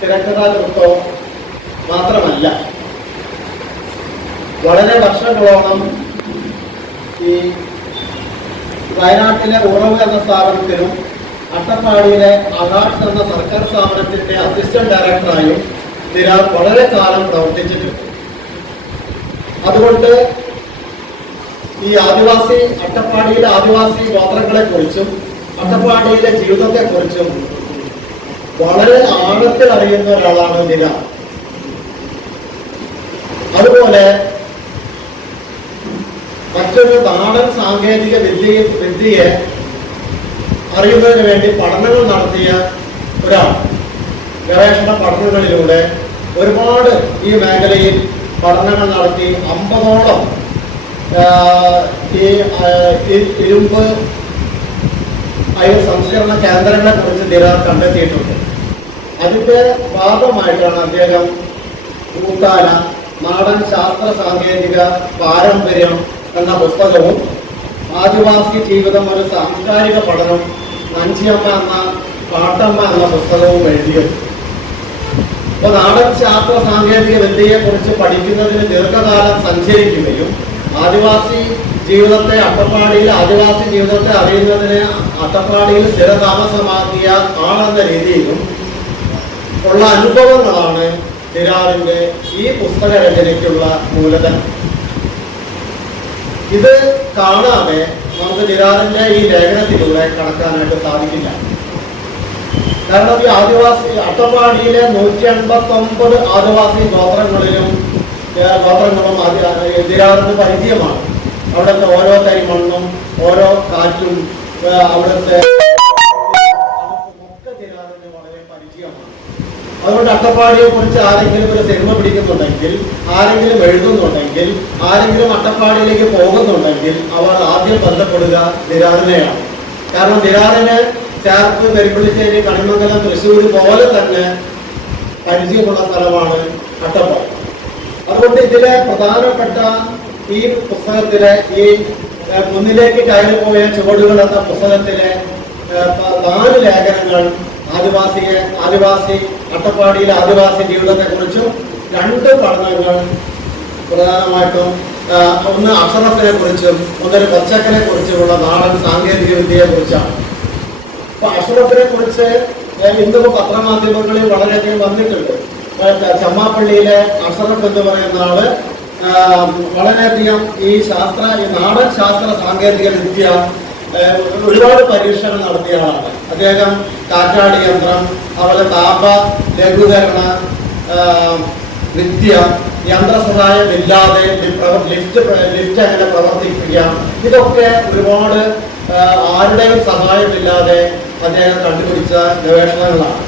തിരക്കഥാകൃത്തോ മാത്രമല്ല, വളരെ വർഷങ്ങളോളം ഈ വയനാട്ടിലെ ഉറവ് എന്ന സ്ഥാപനത്തിലും അട്ടപ്പാടിയിലെ അഹാർട്സ് എന്ന സർക്കാർ സ്ഥാപനത്തിന്റെ അസിസ്റ്റന്റ് ഡയറക്ടറായും ദിരാർ വളരെ കാലം പ്രവർത്തിച്ചിട്ടുണ്ട്. അതുകൊണ്ട് ഈ അട്ടപ്പാടിയിലെ ആദിവാസി ഗോത്രങ്ങളെ കുറിച്ചും അട്ടപ്പാടിയിലെ ജീവിതത്തെ കുറിച്ചും വളരെ ആഴത്തിൽ അറിയുന്ന ഒരാളാണ് ദിരാർ. അതുപോലെ മറ്റൊരു നാടൻ സാങ്കേതിക വിദ്യയെ അറിയുന്നതിന് വേണ്ടി പഠനങ്ങൾ നടത്തിയ ഒരാൾ. ഗവേഷണ പഠനങ്ങളിലൂടെ ഒരുപാട് ഈ മേഖലയിൽ പഠനങ്ങൾ നടത്തി 50ഓളം ഈ ഇരുമ്പ് അയൽ സംസ്കരണ കേന്ദ്രങ്ങളെ കുറിച്ച് ദിരാർ കണ്ടെത്തിയിട്ടുണ്ട്. അതിന്റെ ഭാഗമായിട്ടാണ് അദ്ദേഹം കൂത്താല നാടൻ ശാസ്ത്ര സാങ്കേതിക പാരമ്പര്യം എന്ന പുസ്തകവും ആദിവാസി ജീവിതം ഒരു സാംസ്കാരിക പഠനം നഞ്ചിയമ്മ എന്ന പാട്ടമ്മ എന്ന പുസ്തകവും എഴുതിയത്. അപ്പോൾ നാടൻ ശാസ്ത്ര സാങ്കേതിക വിദ്യയെ കുറിച്ച് പഠിക്കുന്നതിന് ദീർഘകാലം സഞ്ചരിക്കുകയും ആദിവാസി ജീവിതത്തെ അറിയുന്നതിന് അട്ടപ്പാടിയിൽ സ്ഥിരതാമസമാക്കിയ ആളെന്ന രീതിയിലും ഉള്ള അനുഭവങ്ങളാണ് ദിരാറിന്റെ ഈ പുസ്തക രചനയ്ക്കുള്ള മൂലധനം. ഇത് കാണാതെ നമുക്ക് ദിരാറിന്റെ ഈ ലേഖനത്തിലൂടെ കടക്കാനായിട്ട് സാധിക്കില്ല. കാരണം ഈ അട്ടപ്പാടിയിലെ 189 ആദിവാസി ഗോത്രങ്ങളും ദിരാറിന് പരിചയമാണ്. അവിടുത്തെ ഓരോ തരി മണ്ണും ഓരോ കാറ്റും അവിടുത്തെ ഒക്കെ ദിരാറിന് വളരെ പരിചയമാണ്. അതുകൊണ്ട് അട്ടപ്പാടിയെ കുറിച്ച് ആരെങ്കിലും ഒരു സിനിമ പിടിക്കുന്നുണ്ടെങ്കിൽ, ആരെങ്കിലും എഴുതുന്നുണ്ടെങ്കിൽ, ആരെങ്കിലും അട്ടപ്പാടിയിലേക്ക് പോകുന്നുണ്ടെങ്കിൽ അവർ ആദ്യം ബന്ധപ്പെടുക ദിരാറിനെയാണ്. കാരണം ദിരാറിന് ചേർത്ത് പെരുമ്പള്ളിശ്ശേരി, കണിമംഗലം, തൃശ്ശൂർ പോലെ തന്നെ പരിചയമുള്ള സ്ഥലമാണ് അട്ടപ്പാടി. അതുകൊണ്ട് ഇതിലെ പ്രധാനപ്പെട്ട ഈ പുസ്തകത്തിലെ ഈ കുന്നിലേക്ക് കയറിപ്പോയ ചുവടുകൾ എന്ന പുസ്തകത്തിലെ 4 ലേഖനങ്ങൾ ആദിവാസി അട്ടപ്പാടിയിലെ ആദിവാസി ജീവിതത്തെ കുറിച്ചും 2 പഠനങ്ങൾ പ്രധാനമായിട്ടും ഒന്ന് അഷറഫിനെ കുറിച്ചും ഒന്നൊരു കൊച്ചക്കനെ കുറിച്ചുമുള്ള നാടൻ സാങ്കേതിക വിദ്യയെ കുറിച്ചാണ്. അപ്പൊ അഷറഫിനെ കുറിച്ച് ഇന്നും പത്രമാധ്യമങ്ങളിൽ വളരെയധികം വന്നിട്ടുണ്ട്. ചമ്മാപ്പള്ളിയിലെ അഷറഫ് എന്ന് പറയുന്ന ആള് വളരെയധികം ഈ നാടൻ ശാസ്ത്ര സാങ്കേതിക വിദ്യ ഒരുപാട് പരീക്ഷണം നടത്തിയ ആളാണ്. അദ്ദേഹം കാറ്റാടി യന്ത്രം, അതുപോലെ താപ ലഘൂകരണ വിദ്യ, യന്ത്രസഹായമില്ലാതെ ലിഫ്റ്റ് എങ്ങനെ പ്രവർത്തിപ്പിക്കാം, ഇതൊക്കെ ഒരുപാട് ആരുടെയും സഹായമില്ലാതെ അദ്ദേഹം കണ്ടുപിടിച്ച ഗവേഷണങ്ങളാണ്.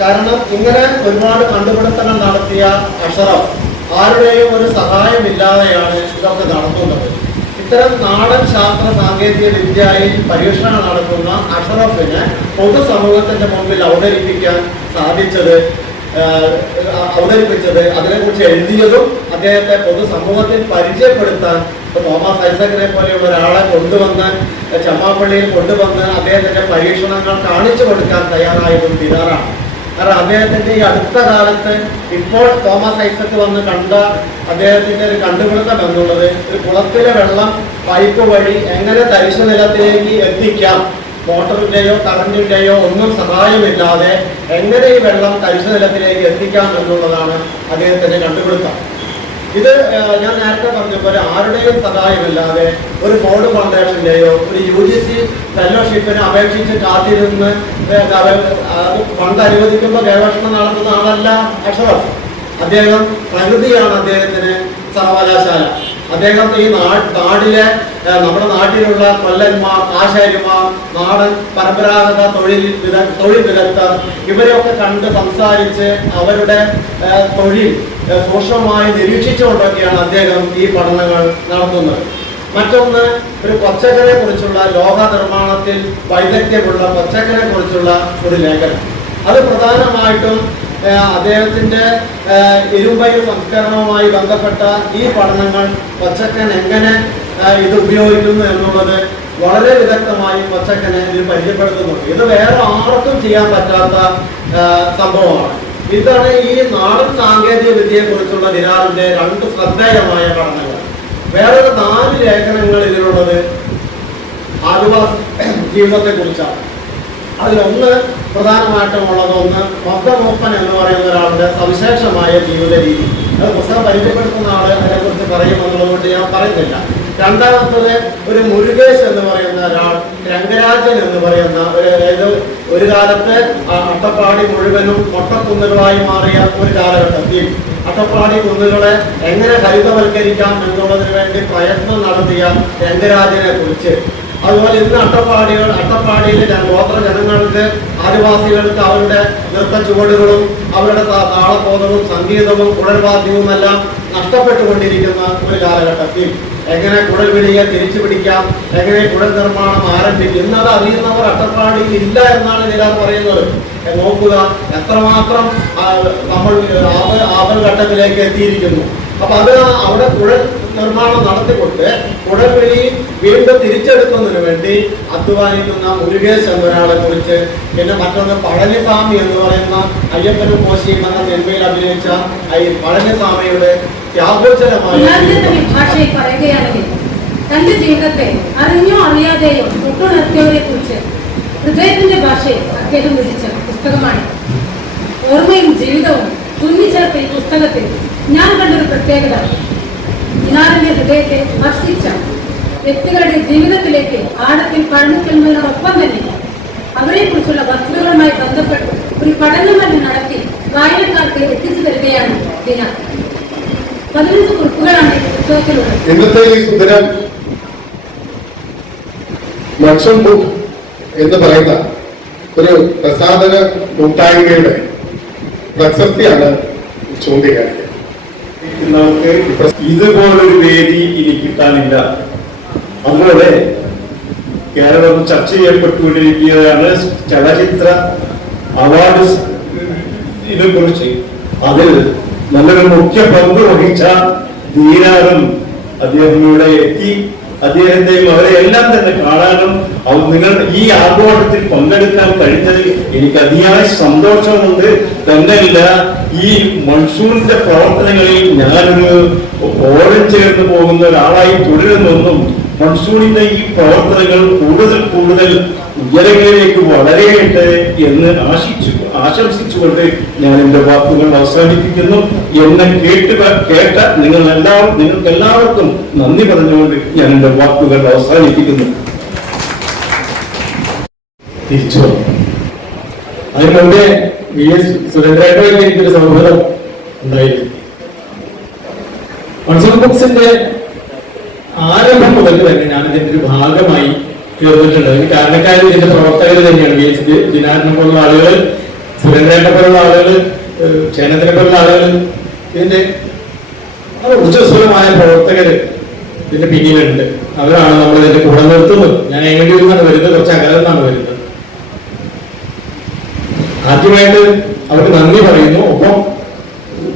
കാരണം ഇങ്ങനെ ഒരുപാട് കണ്ടുപിടുത്തങ്ങൾ നടത്തിയ അഷറഫ് ആരുടെയും ഒരു സഹായമില്ലാതെയാണ് ഇതൊക്കെ നടത്തുന്നത്. ഇത്തരം നാടൻ ശാസ്ത്ര സാങ്കേതിക വിദ്യയിൽ പരീക്ഷണം നടത്തുന്ന അഷറഫിനെ പൊതുസമൂഹത്തിന്റെ മുമ്പിൽ അവതരിപ്പിച്ചത് അതിനെക്കുറിച്ച് എഴുതിയതും അദ്ദേഹത്തെ പൊതുസമൂഹത്തിൽ പരിചയപ്പെടുത്താൻ തോമസ് ഐസക്കിനെ പോലെയുള്ള ഒരാളെ കൊണ്ടുവന്ന് ചമ്മാപ്പള്ളിയിൽ കൊണ്ടുവന്ന് അദ്ദേഹത്തിന്റെ പരീക്ഷണങ്ങൾ കാണിച്ചു കൊടുക്കാൻ തയ്യാറായതും തിരാറാണ്. കാരണം അദ്ദേഹത്തിന്റെ ഈ അടുത്ത കാലത്ത് ഇപ്പോൾ തോമസ് ഐസക്ക് വന്ന് കണ്ട അദ്ദേഹത്തിന്റെ ഒരു കണ്ടുപിടുത്തം എന്നുള്ളത് ഒരു കുളത്തിലെ വെള്ളം പൈപ്പ് വഴി എങ്ങനെ തരിശു നിലത്തിലേക്ക് എത്തിക്കാം, മോട്ടറിന്റെയോ കറന്റിന്റെയോ ഒന്നും സഹായമില്ലാതെ എങ്ങനെ ഈ വെള്ളം തരിശു നിലത്തിലേക്ക് എത്തിക്കാം എന്നുള്ളതാണ് അദ്ദേഹത്തിന്റെ കണ്ടുപിടുത്തം. ഇത് ഞാൻ നേരത്തെ പറഞ്ഞ പോലെ ആരുടെയും സഹായമില്ലാതെ ഒരു ഫോർഡ് ഫൗണ്ടേഷന്റെയോ ഒരു UGC ഫെലോഷിപ്പിന് അപേക്ഷിച്ച് കാത്തിരുന്ന് ഫണ്ട് അനുവദിക്കുമ്പോൾ ഗവേഷണം നടത്തുന്ന ആളല്ല അഷറഫ്. അദ്ദേഹം പ്രകൃതിയാണ് അദ്ദേഹത്തിന് സർവകലാശാല. അദ്ദേഹം ഈ നാടിലെ നമ്മുടെ നാട്ടിലുള്ള കൊല്ലന്മാർ, ആശാരിമാർ, നാടൻ പരമ്പരാഗത തൊഴിൽ വിദഗ്ധർ ഇവരെയൊക്കെ കണ്ട് സംസാരിച്ച് അവരുടെ തൊഴിൽ സൂക്ഷ്മമായി നിരീക്ഷിച്ചുകൊണ്ടൊക്കെയാണ് അദ്ദേഹം ഈ പഠനങ്ങൾ നടത്തുന്നത്. മറ്റൊന്ന്, ഒരു കൊച്ചക്കനെ കുറിച്ചുള്ള ലോഹ നിർമ്മാണത്തിൽ വൈദഗ്ധ്യമുള്ള കൊച്ചക്കനെ കുറിച്ചുള്ള ഒരു ലേഖനം. അത് പ്രധാനമായിട്ടും അദ്ദേഹത്തിന്റെ ഇരുമ്പയിർ സംസ്കരണവുമായി ബന്ധപ്പെട്ട ഈ പഠനങ്ങൾ കൊച്ചക്കൻ എങ്ങനെ ഇത് ഉപയോഗിക്കുന്നു എന്നുള്ളത് വളരെ വിദഗ്ധമായി കൊച്ചക്കനെ ഇതിൽ പരിചയപ്പെടുത്തുന്നുണ്ട്. ഇത് വേറെ ആർക്കും ചെയ്യാൻ പറ്റാത്ത സംഭവമാണ്. ഇതാണ് ഈ നാടൻ സാങ്കേതിക വിദ്യയെ കുറിച്ചുള്ള ദിനാറിന്റെ 2 ശ്രദ്ധേയമായ പഠനങ്ങൾ. വേറെ 4 ലേഖനങ്ങൾ ഇതിലുള്ളത് ആദിവാസി ജീവിതത്തെ കുറിച്ചാണ്. അതിലൊന്ന് പ്രധാനമായിട്ടും ഉള്ളതൊന്ന് മൊത്തമൂപ്പൻ എന്ന് പറയുന്ന ഒരാളുടെ സവിശേഷമായ ജീവിത രീതി. അത് പുസ്തകം പരിചയപ്പെടുത്തുന്ന ആള് അതിനെക്കുറിച്ച് പറയുമെന്നുള്ളതുകൊണ്ട് ഞാൻ പറയുന്നില്ല. രണ്ടാമത്തത് ഒരു മുരുകേശ് എന്ന് പറയുന്ന ഒരാൾ, രംഗരാജൻ എന്ന് പറയുന്ന ഒരു കാലത്ത് അട്ടപ്പാടി മുഴുവനും മൊട്ടക്കുന്നുകളായി മാറിയ ഒരു കാലഘട്ടത്തിൽ അട്ടപ്പാടി കുന്നുകളെ എങ്ങനെ ഹരിതവൽക്കരിക്കാം എന്നുള്ളതിന് വേണ്ടി പ്രയത്നം നടത്തിയ രംഗരാജനെ കുറിച്ച്, അതുപോലെ ഇന്ന് അട്ടപ്പാടിയിലെ ഗോത്ര ജനങ്ങൾക്ക്, ആദിവാസികൾക്ക് അവരുടെ നൃത്ത ചുവടുകളും അവരുടെ താളബോധവും സംഗീതവും കുഴൽവാദ്യവും എല്ലാം നഷ്ടപ്പെട്ടുകൊണ്ടിരിക്കുന്ന ഒരു കാലഘട്ടത്തിൽ എങ്ങനെ കുഴൽ വിളിയെ തിരിച്ചു പിടിക്കാം, എങ്ങനെ കുഴൽ നിർമ്മാണം ആരംഭിക്കും, ഇന്നത് അറിയുന്നവർ അട്ടപ്പാടിയിൽ ഇല്ല എന്നാണ് ചിലർ പറയുന്നത്. നോക്കുക എത്രമാത്രം നമ്മൾ ആപൽഘട്ടത്തിലേക്ക് എത്തിയിരിക്കുന്നു. അപ്പൊ അത് അവിടെ കുഴൽ നിർമ്മാണം നടത്തിക്കൊണ്ട് കുഴൽവിളി വീണ്ടും തിരിച്ചെടുക്കുന്നതിന് വേണ്ടി അധ്വാനിക്കുന്ന മുരുകേശ് എന്നൊരാളെ കുറിച്ച്, പിന്നെ മറ്റൊന്ന് പഴനിസ്വാമി എന്ന് പറയുന്ന അയ്യപ്പനും കോശിയും എന്ന സിനിമയിൽ അഭിനയിച്ച പഴനിസ്വാമിയുടെ ത്യാഗോച്ചരമായ ഭാഷയിൽ പറയുകയാണെങ്കിൽ തന്റെ ജീവിതത്തെ അറിഞ്ഞോ അറിയാതെയോ തൊട്ടുണർത്തിയവരെ കുറിച്ച് ഹൃദയത്തിന്റെ ഭാഷയിൽ അദ്ദേഹം രചിച്ച പുസ്തകമാണ്. ഓർമ്മയും ജീവിതവും തുന്നിച്ചേർത്ത ഈ പുസ്തകത്തിൽ ഞാൻ കണ്ടൊരു പ്രത്യേകത, ദിനാറിന്റെ ഹൃദയത്തെ സ്പർശിച്ച വ്യക്തികളുടെ ജീവിതത്തിലേക്ക് ആഴത്തിൽ പഴഞ്ഞെത്തുന്നതിനോടൊപ്പം തന്നെ അവരെ കുറിച്ചുള്ള വസ്തുതകളുമായി ബന്ധപ്പെട്ട് ഒരു പഠനം തന്നെ നടത്തി വായനക്കാർക്ക് എത്തിച്ചു തരികയാണ് ദിനാർ. 15 കുറിപ്പുകളാണ് പുസ്തകത്തിലുള്ളത്. ഇന്നത്തെ ഈ സുന്ദരം മക്ഷം ബുക്ക് എന്ന് പറയുന്ന ഒരു പ്രസാധന കൂട്ടായ്മയുടെ പ്രശസ്തിയാണ് ചൂണ്ടിക്കാണിക്കുന്നത്. ഇതുപോലൊരു വേദി ഇനി കിട്ടാനില്ല. അതുപോലെ കേരളം ചർച്ച ചെയ്യപ്പെട്ടുകൊണ്ടിരിക്കുകയാണ് ചലച്ചിത്ര അവാർഡ് കുറിച്ച്. അതിൽ നല്ലൊരു മുഖ്യ പങ്ക് വഹിച്ച ധീരാറും അദ്ദേഹം ഇവിടെ എത്തി അദ്ദേഹത്തെയും അവരെ എല്ലാം തന്നെ കാണാനും നിങ്ങൾ ഈ ആഘോഷത്തിൽ പങ്കെടുക്കാൻ കഴിഞ്ഞതിൽ എനിക്ക് അതിയായ സന്തോഷമുണ്ട്. തന്നെയല്ല, ഈ മൺസൂണിന്റെ പ്രവർത്തനങ്ങളിൽ ഞാനൊരു ഓരം ചേർന്ന് പോകുന്ന ഒരാളായി തുടരുന്നെന്നും മൺസൂണിന്റെ ഈ പ്രവർത്തനങ്ങൾ കൂടുതൽ ഉയരങ്ങളിലേക്ക് വളരെയട്ടെ എന്ന് ആശംസിച്ചുകൊണ്ട് ഞാൻ എന്റെ വാക്കുകൾ അവസാനിപ്പിക്കുന്നു. എന്നെ കേട്ട നിങ്ങൾക്ക് എല്ലാവർക്കും നന്ദി പറഞ്ഞുകൊണ്ട് ഞാൻ എന്റെ വാക്കുകൾ അവസാനിപ്പിക്കുന്നു. തിരിച്ചു അതിനു മുമ്പേ VS സുരേന്ദ്രേട്ടനായിട്ട് എനിക്കൊരു സൗഹൃദം ഉണ്ടായിരുന്നു. മൺസൂൺ ബുക്സിന്റെ ആരംഭം മുതൽ തന്നെ ഞാൻ ഇതിന്റെ ഒരു ഭാഗമായി തീർന്നിട്ടുണ്ട്. അതിന് കാരണക്കാരും ഇതിന്റെ പ്രവർത്തകർ തന്നെയാണ്. VS ദിനാരനെ പോലുള്ള ആളുകൾ, സുരേന്ദ്രനെ പോലുള്ള ആളുകൾ, ചേനത്തിനെ പോലുള്ള ആളുകൾ, ഇതിന്റെ ഊർജ്ജസ്വലമായ പ്രവർത്തകര് ഇതിന്റെ പിന്നിലുണ്ട്. അവരാണ് നമ്മൾ ഇതിന്റെ കൂടെ നിർത്തുന്നത്. ഞാൻ എങ്ങനെയും നിന്നാണ് വരുന്നത്, കുറച്ച് അകലെന്നാണ് വരുന്നത്. ആദ്യമായിട്ട് അവർക്ക് നന്ദി പറയുന്നു. ഒപ്പം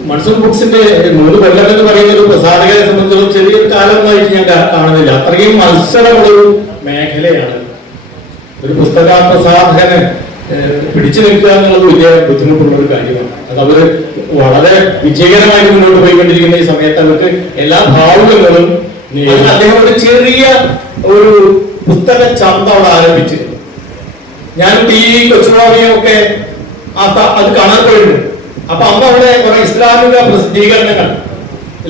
മൺസൂൺ ബുക്സിന്റെ 100 കൊല്ലം എന്ന് പറയുന്നത് പ്രസാധകരെ സംബന്ധിച്ചുള്ള ചെറിയൊരു കാലമായിട്ട് ഞാൻ കാണുന്നില്ല. അത്രയും മത്സരമുള്ളൊരു മേഖലയാണ്. ഒരു പുസ്തക പ്രസാധകന് പിടിച്ചു നിൽക്കുക എന്നുള്ളത് വലിയ ബുദ്ധിമുട്ടുള്ള ഒരു കാര്യമാണ്. അത് അവര് വളരെ വിജയകരമായിട്ട് മുന്നോട്ട് പോയിക്കൊണ്ടിരിക്കുന്ന ഈ സമയത്ത് അവർക്ക് എല്ലാ ഭാവുകങ്ങളും അദ്ദേഹം ഒരു ചെറിയ ഒരു പുസ്തക ചന്ത അവിടെ ആരംഭിച്ചിരുന്നു. ഞാൻ TV കൊച്ചുമാവിയും ഒക്കെ അത് കാണാൻ പോയിട്ടുണ്ട്. അപ്പൊ അന്ന് അവിടെ കുറെ ഇസ്ലാമിക പ്രസിദ്ധീകരണങ്ങൾ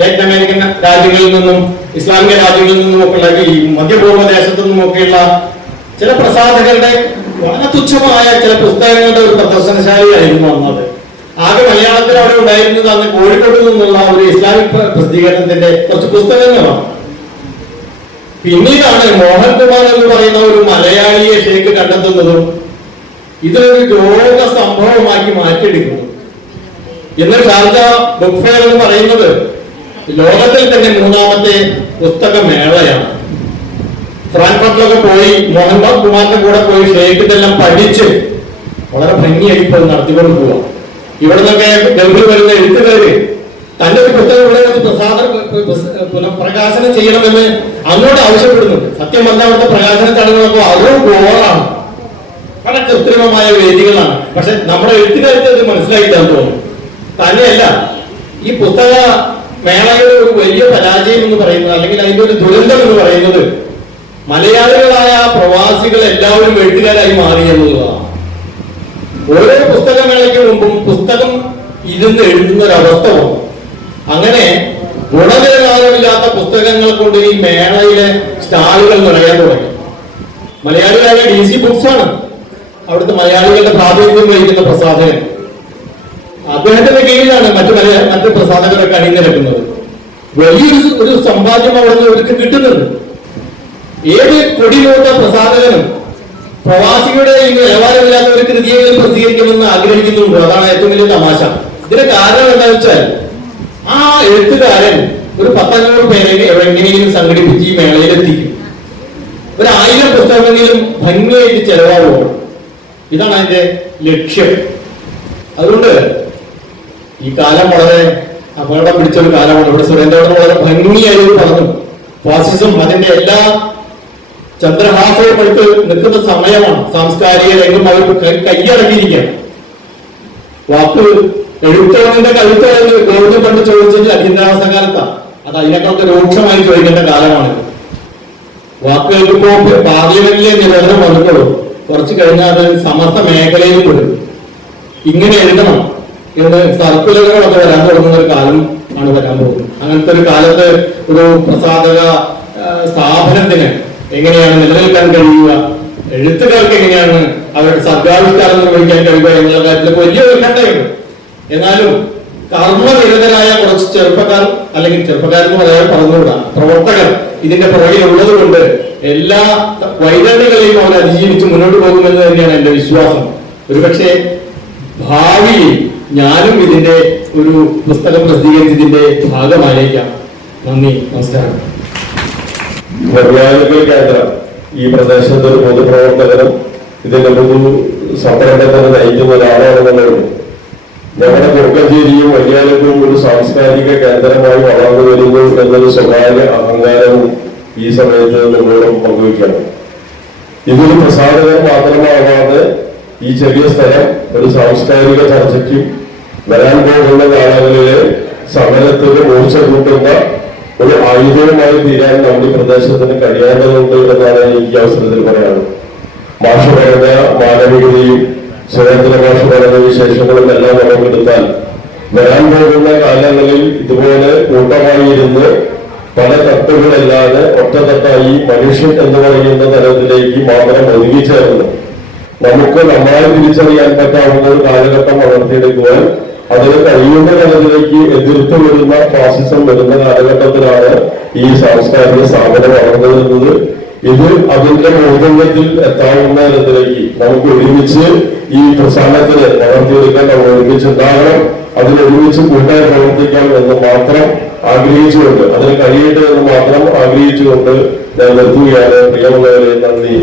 ലത്തീൻ അമേരിക്കൻ രാജ്യങ്ങളിൽ നിന്നും ഇസ്ലാമിക രാജ്യങ്ങളിൽ നിന്നും ഒക്കെയുള്ള ഈ മധ്യഭൂമദേശത്തു നിന്നുമൊക്കെയുള്ള ചില പ്രസാധകരുടെ വളരെ തുച്ഛമായ ചില പുസ്തകങ്ങളുടെ ഒരു പ്രദർശനശാലയായിരുന്നു അന്നത്. ആകെ മലയാളത്തിൽ അവിടെ ഉണ്ടായിരുന്നത് അന്ന് കോഴിക്കോട് നിന്നുള്ള ഒരു ഇസ്ലാമിക് പ്രസിദ്ധീകരണത്തിന്റെ കുറച്ച് പുസ്തകങ്ങളാണ്. പിന്നീടാണ് മോഹൻകുമാർ എന്ന് പറയുന്ന ഒരു മലയാളിയെ ഷേക്ക് കണ്ടെത്തുന്നതും ഇതൊരു ലോക സംഭവമാക്കി മാറ്റിയെടുക്കുന്നു. ഇന്ന് ഷാർജ ബുക്ക് ഫെയർ എന്ന് പറയുന്നത് ലോകത്തിൽ തന്നെ 3ാമത്തെ പുസ്തകമേളയാണ്. ഫ്രാങ്ക്ഫർട്ടിലൊക്കെ പോയി മോഹൻലാൽ കുമാറിന്റെ കൂടെ പോയി ഷേക്ക് ഇതെല്ലാം പഠിച്ച് വളരെ ഭംഗിയായിട്ട് നടത്തിക്കൊണ്ട് പോവാം. ഇവിടെ നിന്നൊക്കെ ഗൾഫിൽ വരുന്ന എഴുത്തുകാര് തന്റെ ഒരു പുസ്തകം ഇവിടെ പുനഃപ്രകാശനം ചെയ്യണമെന്ന് അങ്ങോട്ട് ആവശ്യപ്പെടുന്നുണ്ട്. സത്യമല്ല, അവിടുത്തെ പ്രകാശന ചടങ്ങുകളൊക്കെ അതും ഗോളാണ്, വളരെ കൃത്രിമമായ വേദികളാണ്. പക്ഷെ നമ്മുടെ എഴുത്തുകാർക്ക് അത് മനസ്സിലായിട്ടാന്ന് തോന്നുന്നു. തന്നെയല്ല, ഈ പുസ്തക മേളയുടെ ഒരു വലിയ പരാജയം എന്ന് പറയുന്നത്, അല്ലെങ്കിൽ അതിന്റെ ഒരു ദുരന്തം എന്ന് പറയുന്നത്, മലയാളികളായ പ്രവാസികൾ എല്ലാവരും എഴുത്തുകാരായി മാറി എന്നുള്ളതാണ്. ഓരോ പുസ്തകമേളയ്ക്ക് മുമ്പും പുസ്തകം ഇരുന്ന് എഴുതുന്ന ഒരവസ്ഥ വന്നു. അങ്ങനെ ഗുണനിലവാരമില്ലാത്ത പുസ്തകങ്ങൾ കൊണ്ട് ഈ മേളയിലെ സ്റ്റാളുകൾ നിറയാൻ തുടങ്ങി. മലയാളികളായ DC ബുക്സ് ആണ് അവിടുത്തെ മലയാളികളുടെ പ്രാതിനിധ്യം വഹിക്കുന്ന പ്രസാധകൻ. അദ്ദേഹത്തിന്റെ കീഴിലാണ് മറ്റു പ്രസാധകരൊക്കെ അണിനിരക്കുന്നത്. വലിയൊരു സമ്പാദ്യം അവിടെ നിന്ന് അവർക്ക് കിട്ടുന്നുണ്ട്. ഏത് കൊടിമൂത്ത പ്രസാധകനും പ്രവാസികളുടെ ഈ നിലവാരമില്ലാത്ത ഒരു കൃതിയെങ്കിലും പ്രസിദ്ധീകരിക്കണമെന്ന് ആഗ്രഹിക്കുന്നുണ്ടോ? അതാണ് ഏറ്റവും വലിയ തമാശ. ഇതിന്റെ കാരണം എന്താണെന്ന് വെച്ചാൽ, ആ എഴുത്തുകാരൻ ഒരു 10-500 പേരെ എങ്ങനെയെങ്കിലും സംഘടിപ്പിച്ച് ഈ മേളയിലെത്തിക്കും. 1000 പുസ്തകമെങ്കിലും ഭംഗിയായിട്ട് ചെലവാകും. ഇതാണ് അതിന്റെ ലക്ഷ്യം. അതുകൊണ്ട് ഈ കാലം വളരെ അപകടം പിടിച്ചൊരു കാലമാണ്. ഇവിടെ സുരേന്ദ്രൻ വളരെ ഭംഗിയായി പറഞ്ഞു, ഫാസിസം അതിന്റെ എല്ലാ ചന്ദ്രഹാസവും എടുത്ത് നിൽക്കുന്ന സമയമാണ്. സാംസ്കാരിക രംഗം അവർ കൈയടക്കിയിരിക്കുകയാണ്. വാക്ക് എഴുത്തോണിന്റെ കഴുത്ത് ഗോവിന്ദൻ പണ്ട് ചോദിച്ചെങ്കിൽ അടിയന്തരാവസ്ഥ കാലത്താണ്. അത് അതിനേക്കാളൊക്കെ രൂക്ഷമായി ചോദിക്കേണ്ട കാലമാണ്. വാക്ക് കേൾക്കുമ്പോൾ പാർലമെന്റിലെ നിരോധനം വന്നിട്ടുള്ളൂ. കുറച്ച് കഴിഞ്ഞാൽ അത് സമസ്ത മേഖലയിൽ പെടും. ഇങ്ങനെ എഴുതണം എന്ന് സർക്കുലറുകളൊക്കെ വരാൻ തുടങ്ങുന്ന ഒരു കാലം ആണ് വരാൻ പോകുന്നത്. അങ്ങനത്തെ ഒരു കാലത്ത് ഒരു പ്രസാധക സ്ഥാപനത്തിന് എങ്ങനെയാണ് നിലനിൽക്കാൻ കഴിയുക, എഴുത്തുകാർക്ക് എങ്ങനെയാണ് അവരുടെ സർഗാവിഷ്കാരം നിർവഹിക്കാൻ കഴിയുക എന്നുള്ള കാര്യത്തിൽ വലിയ ഉത്കണ്ഠയുണ്ട്. എന്നാലും കർമ്മനിരതരായ കുറച്ച് ചെറുപ്പക്കാർ, അല്ലെങ്കിൽ ചെറുപ്പക്കാരെന്ന് പറയാൻ പറഞ്ഞുകൂടാ, പ്രവർത്തകർ ഇതിന്റെ പുറകിൽ ഉള്ളത് കൊണ്ട് എല്ലാ വൈതരണികളെയും അവർ അതിജീവിച്ച് മുന്നോട്ട് പോകുമെന്ന് തന്നെയാണ് എന്റെ വിശ്വാസം. ഒരുപക്ഷെ ഭാവിയിൽ ഞാനും ഇതിന്റെ ഒരു പുസ്തകം പ്രസിദ്ധീകരിച്ചതിന്റെ ഭാഗമായേക്കാം. നന്ദി, നമസ്കാരം. മലയാളികൾ കേന്ദ്രം ഈ പ്രദേശത്ത് ഒരു പൊതുപ്രവർത്തകരും ഇതിന്റെ പൊതു സംരംഭത്തിന് നയിക്കുന്ന ഒരാളാണെന്നുള്ളത് ഞങ്ങളുടെ കുറുക്കഞ്ചേരിയും വലിയാലത്തും ഒരു സാംസ്കാരിക കേന്ദ്രമായി വളർന്നു വരുന്നു എന്നൊരു സ്വകാര്യ അഹങ്കാരവും ഈ സമയത്ത് നമ്മളോടൊപ്പം പങ്കുവയ്ക്കുകയാണ്. ഇതൊരു പ്രസാദകരം മാത്രമാവാതെ ഈ ചെറിയ സ്ഥലം ഒരു സാംസ്കാരിക ചർച്ചയ്ക്കും വരാൻ പോകുന്ന കാലങ്ങളിലെ സമരത്തിന് മൂർച്ച കൂട്ടുന്ന ഒരു ആയുധവുമായി തീരാൻ നമ്മുടെ പ്രദേശത്തിന് കഴിയേണ്ടതുണ്ട് എന്നാണ് എനിക്ക് അവസരത്തിൽ പറയാനുള്ളത്. ഭാഷ പറഞ്ഞ മാനവികതയും സുരേന്ദ്ര ഭാഷ പറഞ്ഞ വിശേഷങ്ങളും എല്ലാം നമ്മളെടുത്താൽ വരാൻ പോകുന്ന കാലങ്ങളിൽ ഇതുപോലെ കൂട്ടമായി ഇരുന്ന് പല തട്ടുകളല്ലാതെ ഒറ്റത്തട്ടായി മനുഷ്യൻ എന്ന് പറയുന്ന തലത്തിലേക്ക് മാത്രം ഒതുങ്ങിച്ചേർന്ന് നമുക്ക് നമ്മളെ തിരിച്ചറിയാൻ പറ്റാവുന്ന ഒരു കാലഘട്ടം വളർത്തിയെടുക്കുവാൻ അതിന് കഴിയുന്ന തലത്തിലേക്ക് എതിർത്ത് വരുന്ന ഫാസിസം വരുന്ന കാലഘട്ടത്തിലാണ് ഈ സാംസ്കാരിക സ്ഥാപനം വളർന്നു വരുന്നത്. ഇത് അതിന്റെ മൂർധന്യത്തിൽ എത്താവുന്ന തലത്തിലേക്ക് നമുക്ക് ഒരുമിച്ച് ഈ പ്രസ്ഥാനത്തിന് വളർത്തിയെടുക്കാൻ നമ്മൾ ഒരുമിച്ചുണ്ടാകണം. അതിനൊരുമിച്ച് കൂട്ടായി പ്രവർത്തിക്കാം എന്ന് മാത്രം ആഗ്രഹിച്ചുകൊണ്ട്, അതിന് കഴിയട്ടെ എന്ന് മാത്രം ആഗ്രഹിച്ചുകൊണ്ട് ഞാൻ നിർത്തുകയാണ്. പ്രിയമുള്ളവരെ, നന്ദി.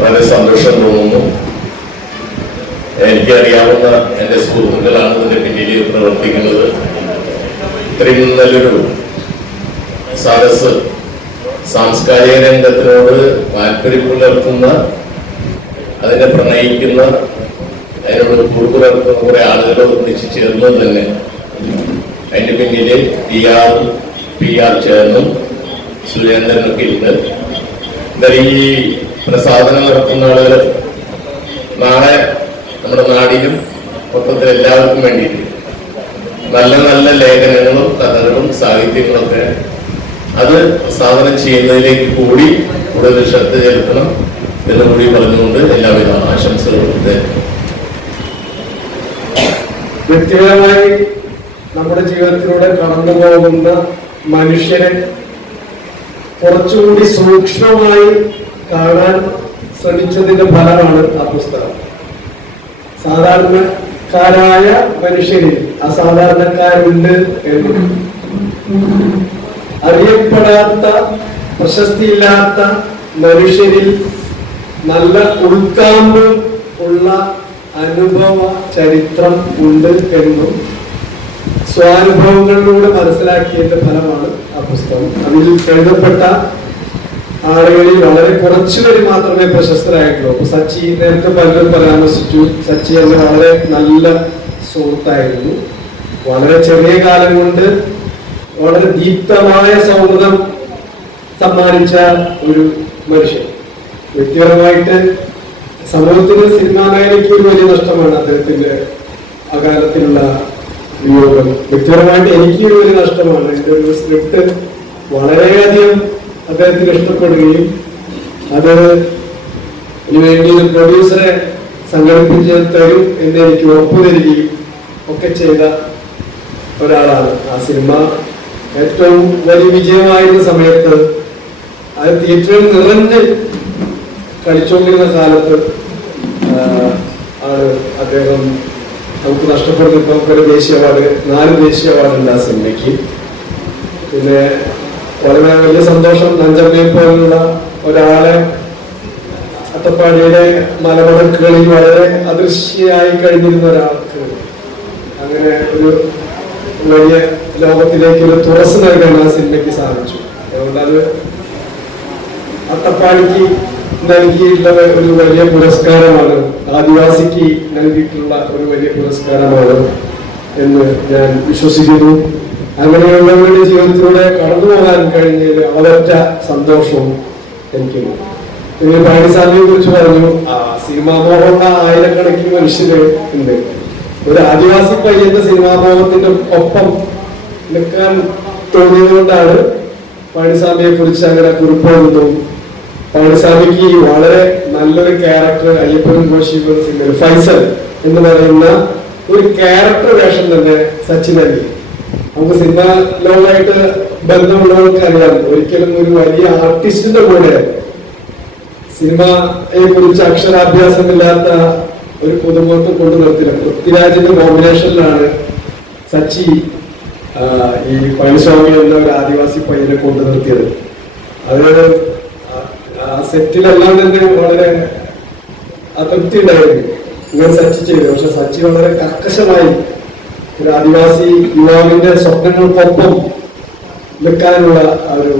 വളരെ സന്തോഷം തോന്നുന്നു. എനിക്കറിയാവുന്ന എൻ്റെ സുഹൃത്തുക്കളാണ് ഇതിന്റെ പിന്നിൽ പ്രവർത്തിക്കുന്നത്. ഇത്രയും നല്ലൊരു സദസ്, സാംസ്കാരിക രംഗത്തിനോട് താല്പര്യം പുലർത്തുന്ന, അതിനെ പ്രണയിക്കുന്ന, അതിനോട് കൂട്ടുപുലർത്തുന്ന കുറെ ആളുകൾ ഒന്നിച്ച് ചേർന്നത് തന്നെ അതിന്റെ പിന്നില് പി ആർ ചേർന്നും സുരേന്ദ്രനൊക്കെ ഉണ്ട്. എന്തായാലും ഈ പ്രസാദനം നടത്തുന്ന ആളുകൾ നാളെ നമ്മുടെ നാടിനും മൊത്തത്തിൽ എല്ലാവർക്കും വേണ്ടിയിട്ട് നല്ല നല്ല ലേഖനങ്ങളും കഥകളും സാഹിത്യങ്ങളൊക്കെ അത് പ്രസാദനം ചെയ്യുന്നതിലേക്ക് കൂടി കൂടുതൽ ശ്രദ്ധ ചെലുത്തണം എന്ന് കൂടി പറഞ്ഞുകൊണ്ട് എല്ലാവിധ ആശംസകളും. വ്യക്തിപരമായി നമ്മുടെ ജീവിതത്തിലൂടെ കടന്നു പോകുന്ന മനുഷ്യരെ കുറച്ചുകൂടി സൂക്ഷ്മമായി കാണാൻ ശ്രമിച്ചതിന്റെ ഫലമാണ് ആ പുസ്തകം. സാധാരണക്കാരായ മനുഷ്യരിൽ അസാധാരണക്കാരുണ്ട് എന്ന്, അറിയപ്പെടാത്ത പ്രശസ്തിയില്ലാത്ത മനുഷ്യരിൽ നല്ല ഉൾക്കാമ്പ് ഉള്ള അനുഭവ ചരിത്രം ഉണ്ട് എന്നും സ്വാനുഭവങ്ങളിലൂടെ മനസ്സിലാക്കിയതിന്റെ ഫലമാണ് ആ പുസ്തകം. അതിൽ എഴുതപ്പെട്ട ആളുകളിൽ വളരെ കുറച്ചുപേര് മാത്രമേ പ്രശസ്തരായിട്ടുള്ളൂ. അപ്പൊ സച്ചി നേരത്തെ പലരും പരാമർശിച്ചു. സച്ചി എന്ന വളരെ നല്ല സുഹൃത്തായിരുന്നു. വളരെ ചെറിയ കാലം കൊണ്ട് വളരെ ദീപ്തമായ സൗഹൃദം സമ്മാനിച്ച ഒരു മനുഷ്യൻ. വ്യക്തിപരമായിട്ട് സമൂഹത്തിന്, സിനിമാ മേഖലയ്ക്ക് ഒരു വലിയ നഷ്ടമാണ് അദ്ദേഹത്തിന്റെ അകാലത്തിലുള്ള വിയോഗം. വ്യക്തിപരമായിട്ട് എനിക്ക് ഒരു നഷ്ടമാണ്. എൻ്റെ ഒരു സ്ക്രിപ്റ്റ് വളരെയധികം അദ്ദേഹത്തിന് ഇഷ്ടപ്പെടുകയും അത് വേണ്ടി ഒരു പ്രൊഡ്യൂസറെ സംഘടിപ്പിച്ച് തരും എന്ന് എനിക്ക് ഉറപ്പു തരികയും ഒക്കെ ചെയ്ത ഒരാളാണ്. ആ സിനിമ ഏറ്റവും വലിയ വിജയമായിരുന്ന സമയത്ത് അത് തിയേറ്ററിൽ നിറഞ്ഞ് കളിച്ചുകൊണ്ടിരുന്ന കാലത്ത് ആണ് അദ്ദേഹം നമുക്ക് നഷ്ടപ്പെടുന്ന. ഒരു ദേശീയ അവാർഡ്, 4 ദേശീയ അവാർഡുണ്ട് ആ സിനിമയ്ക്ക്. പിന്നെ വളരെ വലിയ സന്തോഷം, നഞ്ചമ്മയെ പോലുള്ള ഒരാളെ അട്ടപ്പാടിയുടെ മലമടക്കുകളിൽ വളരെ അദൃശ്യമായി കഴിഞ്ഞിരുന്ന ഒരാൾക്ക് അങ്ങനെ ഒരു വലിയ ലോകത്തിലേക്ക് ഒരു തുറസ് നൽകാൻ ആ സിനിമയ്ക്ക് സാധിച്ചു. അതുകൊണ്ട് അത് അട്ടപ്പാടിക്ക് നൽകിയിട്ടുള്ള ഒരു വലിയ പുരസ്കാരമാണ്, ആദിവാസിക്ക് നൽകിയിട്ടുള്ള ഒരു വലിയ പുരസ്കാരമാണ് എന്ന് ഞാൻ വിശ്വസിക്കുന്നു. അങ്ങനെയുള്ളവരുടെ ജീവിതത്തിലൂടെ കടന്നു പോകാൻ കഴിഞ്ഞതിൽ അവരൊറ്റ സന്തോഷവും എനിക്കുണ്ട്. പിന്നെ പഴനിസ്വാമിയെ കുറിച്ച് പറഞ്ഞു. സിനിമാമോഹമുള്ള ആയിരക്കണക്കിന് മനുഷ്യര് ഉണ്ട്. ഒരു ആദിവാസി പയ്യന്റെ സിനിമാമോഹത്തിന്റെ ഒപ്പം നിൽക്കാൻ തോന്നിയത് കൊണ്ടാണ് പഴനിസ്വാമിയെ കുറിച്ച് അങ്ങനെ കുറിപ്പോകുന്നതും. പഴനിസ്വാമിക്ക് വളരെ നല്ലൊരു ക്യാരക്ടർ അയ്യപ്പനും കോശിയും സിനിമയിൽ ഫൈസൽ എന്ന് പറയുന്ന ഒരു ക്യാരക്ടർ വേഷം തന്നെ സച്ചിൻ നൽകി. നമുക്ക് സിനിമ ലോകമായിട്ട് ബന്ധമുള്ളവർക്ക് അറിയാം, ഒരിക്കലും ഒരു വലിയ ആർട്ടിസ്റ്റിന്റെ കൂടെ സിനിമയെ കുറിച്ച് അക്ഷരാഭ്യാസമില്ലാത്ത ഒരു പുതുമുഖത്തെ കൊണ്ടു നിർത്തില്ല. പൃഥ്വിരാജിന്റെ കോമ്പിനേഷനിലാണ് സച്ചി ഈ പഴനിസ്വാമി എന്ന ഒരു ആദിവാസി പയ്യനെ കൊണ്ടു നിർത്തിയത്. അത് ആ സെറ്റിലെല്ലാം തന്നെ വളരെ അതൃപ്തി ഉണ്ടായിരുന്നു ഇങ്ങനെ സച്ചി ചെയ്തു. പക്ഷെ സച്ചി വളരെ കർക്കശമായി ഒരു ആദിവാസി യുവാവിന്റെ സ്വപ്നങ്ങൾക്കൊപ്പം വെക്കാനുള്ള ഒരു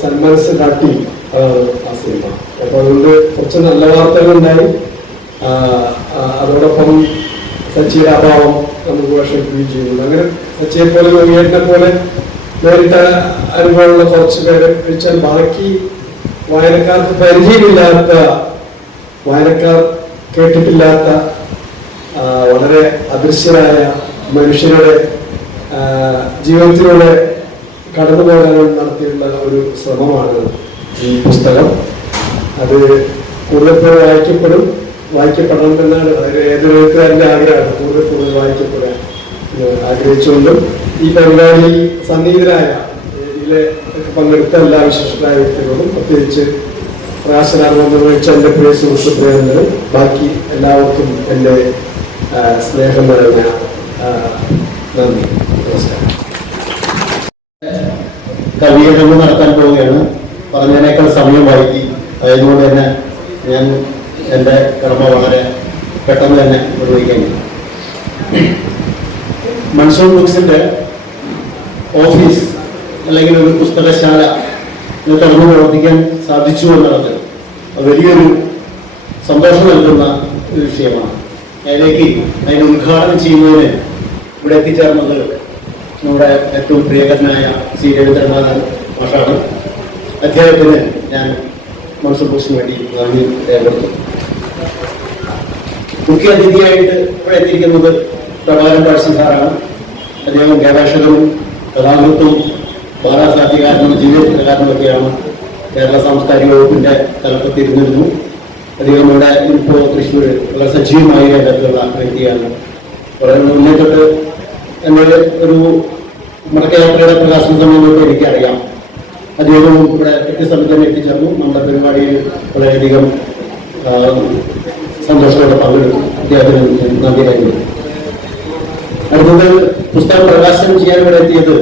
സന്മനസ് കാട്ടി ആ സിനിമ. അപ്പൊ അതുകൊണ്ട് കുറച്ച് നല്ല വാർത്തകളുണ്ടായി. അതോടൊപ്പം സച്ചിയുടെ അഭാവം നമുക്ക് വിഷമിക്കുകയും ചെയ്യുന്നുണ്ട്. അങ്ങനെ സച്ചിയെ പോലെ നോവിയേറ്റിനെ പോലെ നേരിട്ട അനുഭവമുള്ള കുറച്ച് പേരെ വെച്ചാൽ ബാക്കി വായനക്കാർക്ക് പരിചയമില്ലാത്ത, വായനക്കാർ കേട്ടിട്ടില്ലാത്ത വളരെ അദൃശ്യരായ മനുഷ്യരുടെ ജീവിതത്തിലൂടെ കടന്നു പോകാൻ നടത്തിയുള്ള ഒരു ശ്രമമാണ് ഈ പുസ്തകം. അത് കൂടുതൽ വായിക്കപ്പെടണം എന്നാണ് ഏതൊരു എഴുത്തുകാരൻ്റെ ആഗ്രഹമാണ്. കൂടുതൽ വായിക്കപ്പെടാൻ ആഗ്രഹിച്ചുകൊണ്ടും ഈ പരിപാടിയിൽ സന്നിഹിതരായ ഇതിലെ പങ്കെടുത്ത എല്ലാ വിശിഷ്ടരായ വ്യക്തികളും, പ്രത്യേകിച്ച് പ്രകാശനാർമ്മ നിർവഹിച്ച എൻ്റെ പ്രിയ സുഹൃത്ത് പ്രേരന്തനും ബാക്കി എല്ലാവർക്കും എൻ്റെ സ്നേഹം നിറഞ്ഞ നന്ദി, നമസ്കാരം. കവിയരങ്ങ് നടത്താൻ പോവുകയാണ്. പറഞ്ഞതിനേക്കാൾ സമയം വൈകി. ആയതുകൊണ്ട് തന്നെ ഞാൻ എൻ്റെ കടമ വളരെ പെട്ടെന്ന് തന്നെ നിർവഹിക്കാൻ. മൺസൂൺ ബുക്സിന്റെ ഓഫീസ് അല്ലെങ്കിൽ ഒരു പുസ്തകശാല തുറന്നു പ്രവർത്തിക്കാൻ സാധിച്ചു എന്നുള്ളത് വലിയൊരു സന്തോഷം നൽകുന്ന ഒരു വിഷയമാണ്. അതിനെ ഉദ്ഘാടനം ചെയ്യുന്നതിന് ഇവിടെ എത്തിച്ചേർന്നത് നമ്മുടെ ഏറ്റവും പ്രിയകരനായ സി രവീന്ദ്രനാഥൻ മാഷാണ്. അദ്ദേഹത്തിന് ഞാൻ മൺസൂൺ ബുക്സിന് വേണ്ടി നന്ദി രേഖപ്പെടുത്തുന്നു. മുഖ്യ അതിഥിയായിട്ട് ഇവിടെ എത്തിയിരിക്കുന്നത് പ്രഭാകരൻ പാഴ്സി സാറാണ്. അദ്ദേഹം ഗവേഷകനും കലാകൃത്തും ബാലാസാഹിത്യകാരനും ജീവിതകാരനുമൊക്കെയാണ്. കേരള സാംസ്കാരിക വകുപ്പിന്റെ തലപ്പത്തിരുന്നിരുന്നു. അദ്ദേഹം ഇവിടെ ഇപ്പോൾ തൃശ്ശൂർ വളരെ സജീവമായ രംഗത്തുള്ള വ്യക്തിയാണ്. വളരെ മുന്നേ തൊട്ട് എന്നോട് ഒരു മടക്കയാത്രയുടെ പ്രകാശന സമയം തൊട്ട് എനിക്കറിയാം. അദ്ദേഹവും ഇവിടെ കൃത്യസമയത്ത് തന്നെ എത്തിച്ചേർന്നു. നമ്മുടെ പരിപാടിയിൽ വളരെയധികം സന്തോഷത്തോടെ പങ്കെടുത്തു. അദ്ദേഹത്തിന് നന്ദി രേഖപ്പെടുത്തുന്നു. അടുത്തത് പുസ്തകം പ്രകാശനം ചെയ്യാൻ ഇവിടെ എത്തിയത്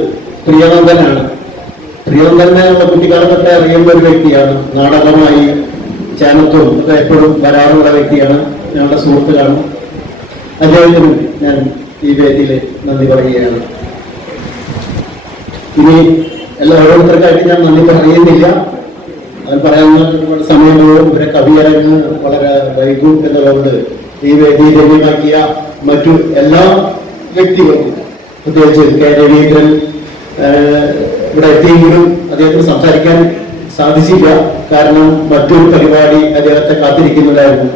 പ്രിയനന്ദനാണ്. പ്രിയനന്ദനെ നമ്മുടെ കുട്ടിക്കാലത്തൊക്കെ അറിയുന്ന ഒരു വ്യക്തിയാണ്. നാടകമായി ചാനത്തും ഒക്കെ എപ്പോഴും വരാറുള്ള വ്യക്തിയാണ്. ഞങ്ങളുടെ സുഹൃത്തുക്കളാണ്. അദ്ദേഹത്തിനും ഞാൻ ഈ വേദിയിൽ നന്ദി പറയുകയാണ്. ഇനി ഓരോരുത്തർക്കായിട്ട് ഞാൻ നന്ദി പറയുന്നില്ല. അത് പറയാവുന്ന ഒരുപാട് സമയങ്ങളും ഇവരെ കവിയരങ്ങ് വളരെ വൈകും എന്നുള്ളത് ഈ വേദി ലഭ്യമാക്കിയ മറ്റു എല്ലാ വ്യക്തികൾക്കും, പ്രത്യേകിച്ച് കെ രവീന്ദ്രൻ ഇവിടെ എത്തിയെങ്കിലും അദ്ദേഹത്തിന് സംസാരിക്കാൻ സാധിച്ചില്ല. കാരണം മറ്റൊരു പരിപാടി അദ്ദേഹത്തെ കാത്തിരിക്കുന്നുണ്ടായിരുന്നു.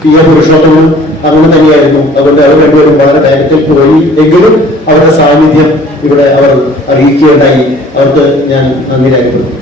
പി എ പുരുഷോത്തമൻ അങ്ങനെ തന്നെയായിരുന്നു. അതുകൊണ്ട് അവർ രണ്ടുപേരും വളരെ വേഗത്തിൽ പോയി. എങ്കിലും അവരുടെ സാന്നിധ്യം ഇവിടെ അവർ അറിയിക്കുകയുണ്ടായി. അവർക്ക് ഞാൻ നന്ദി രേഖപ്പെടുത്തുന്നു.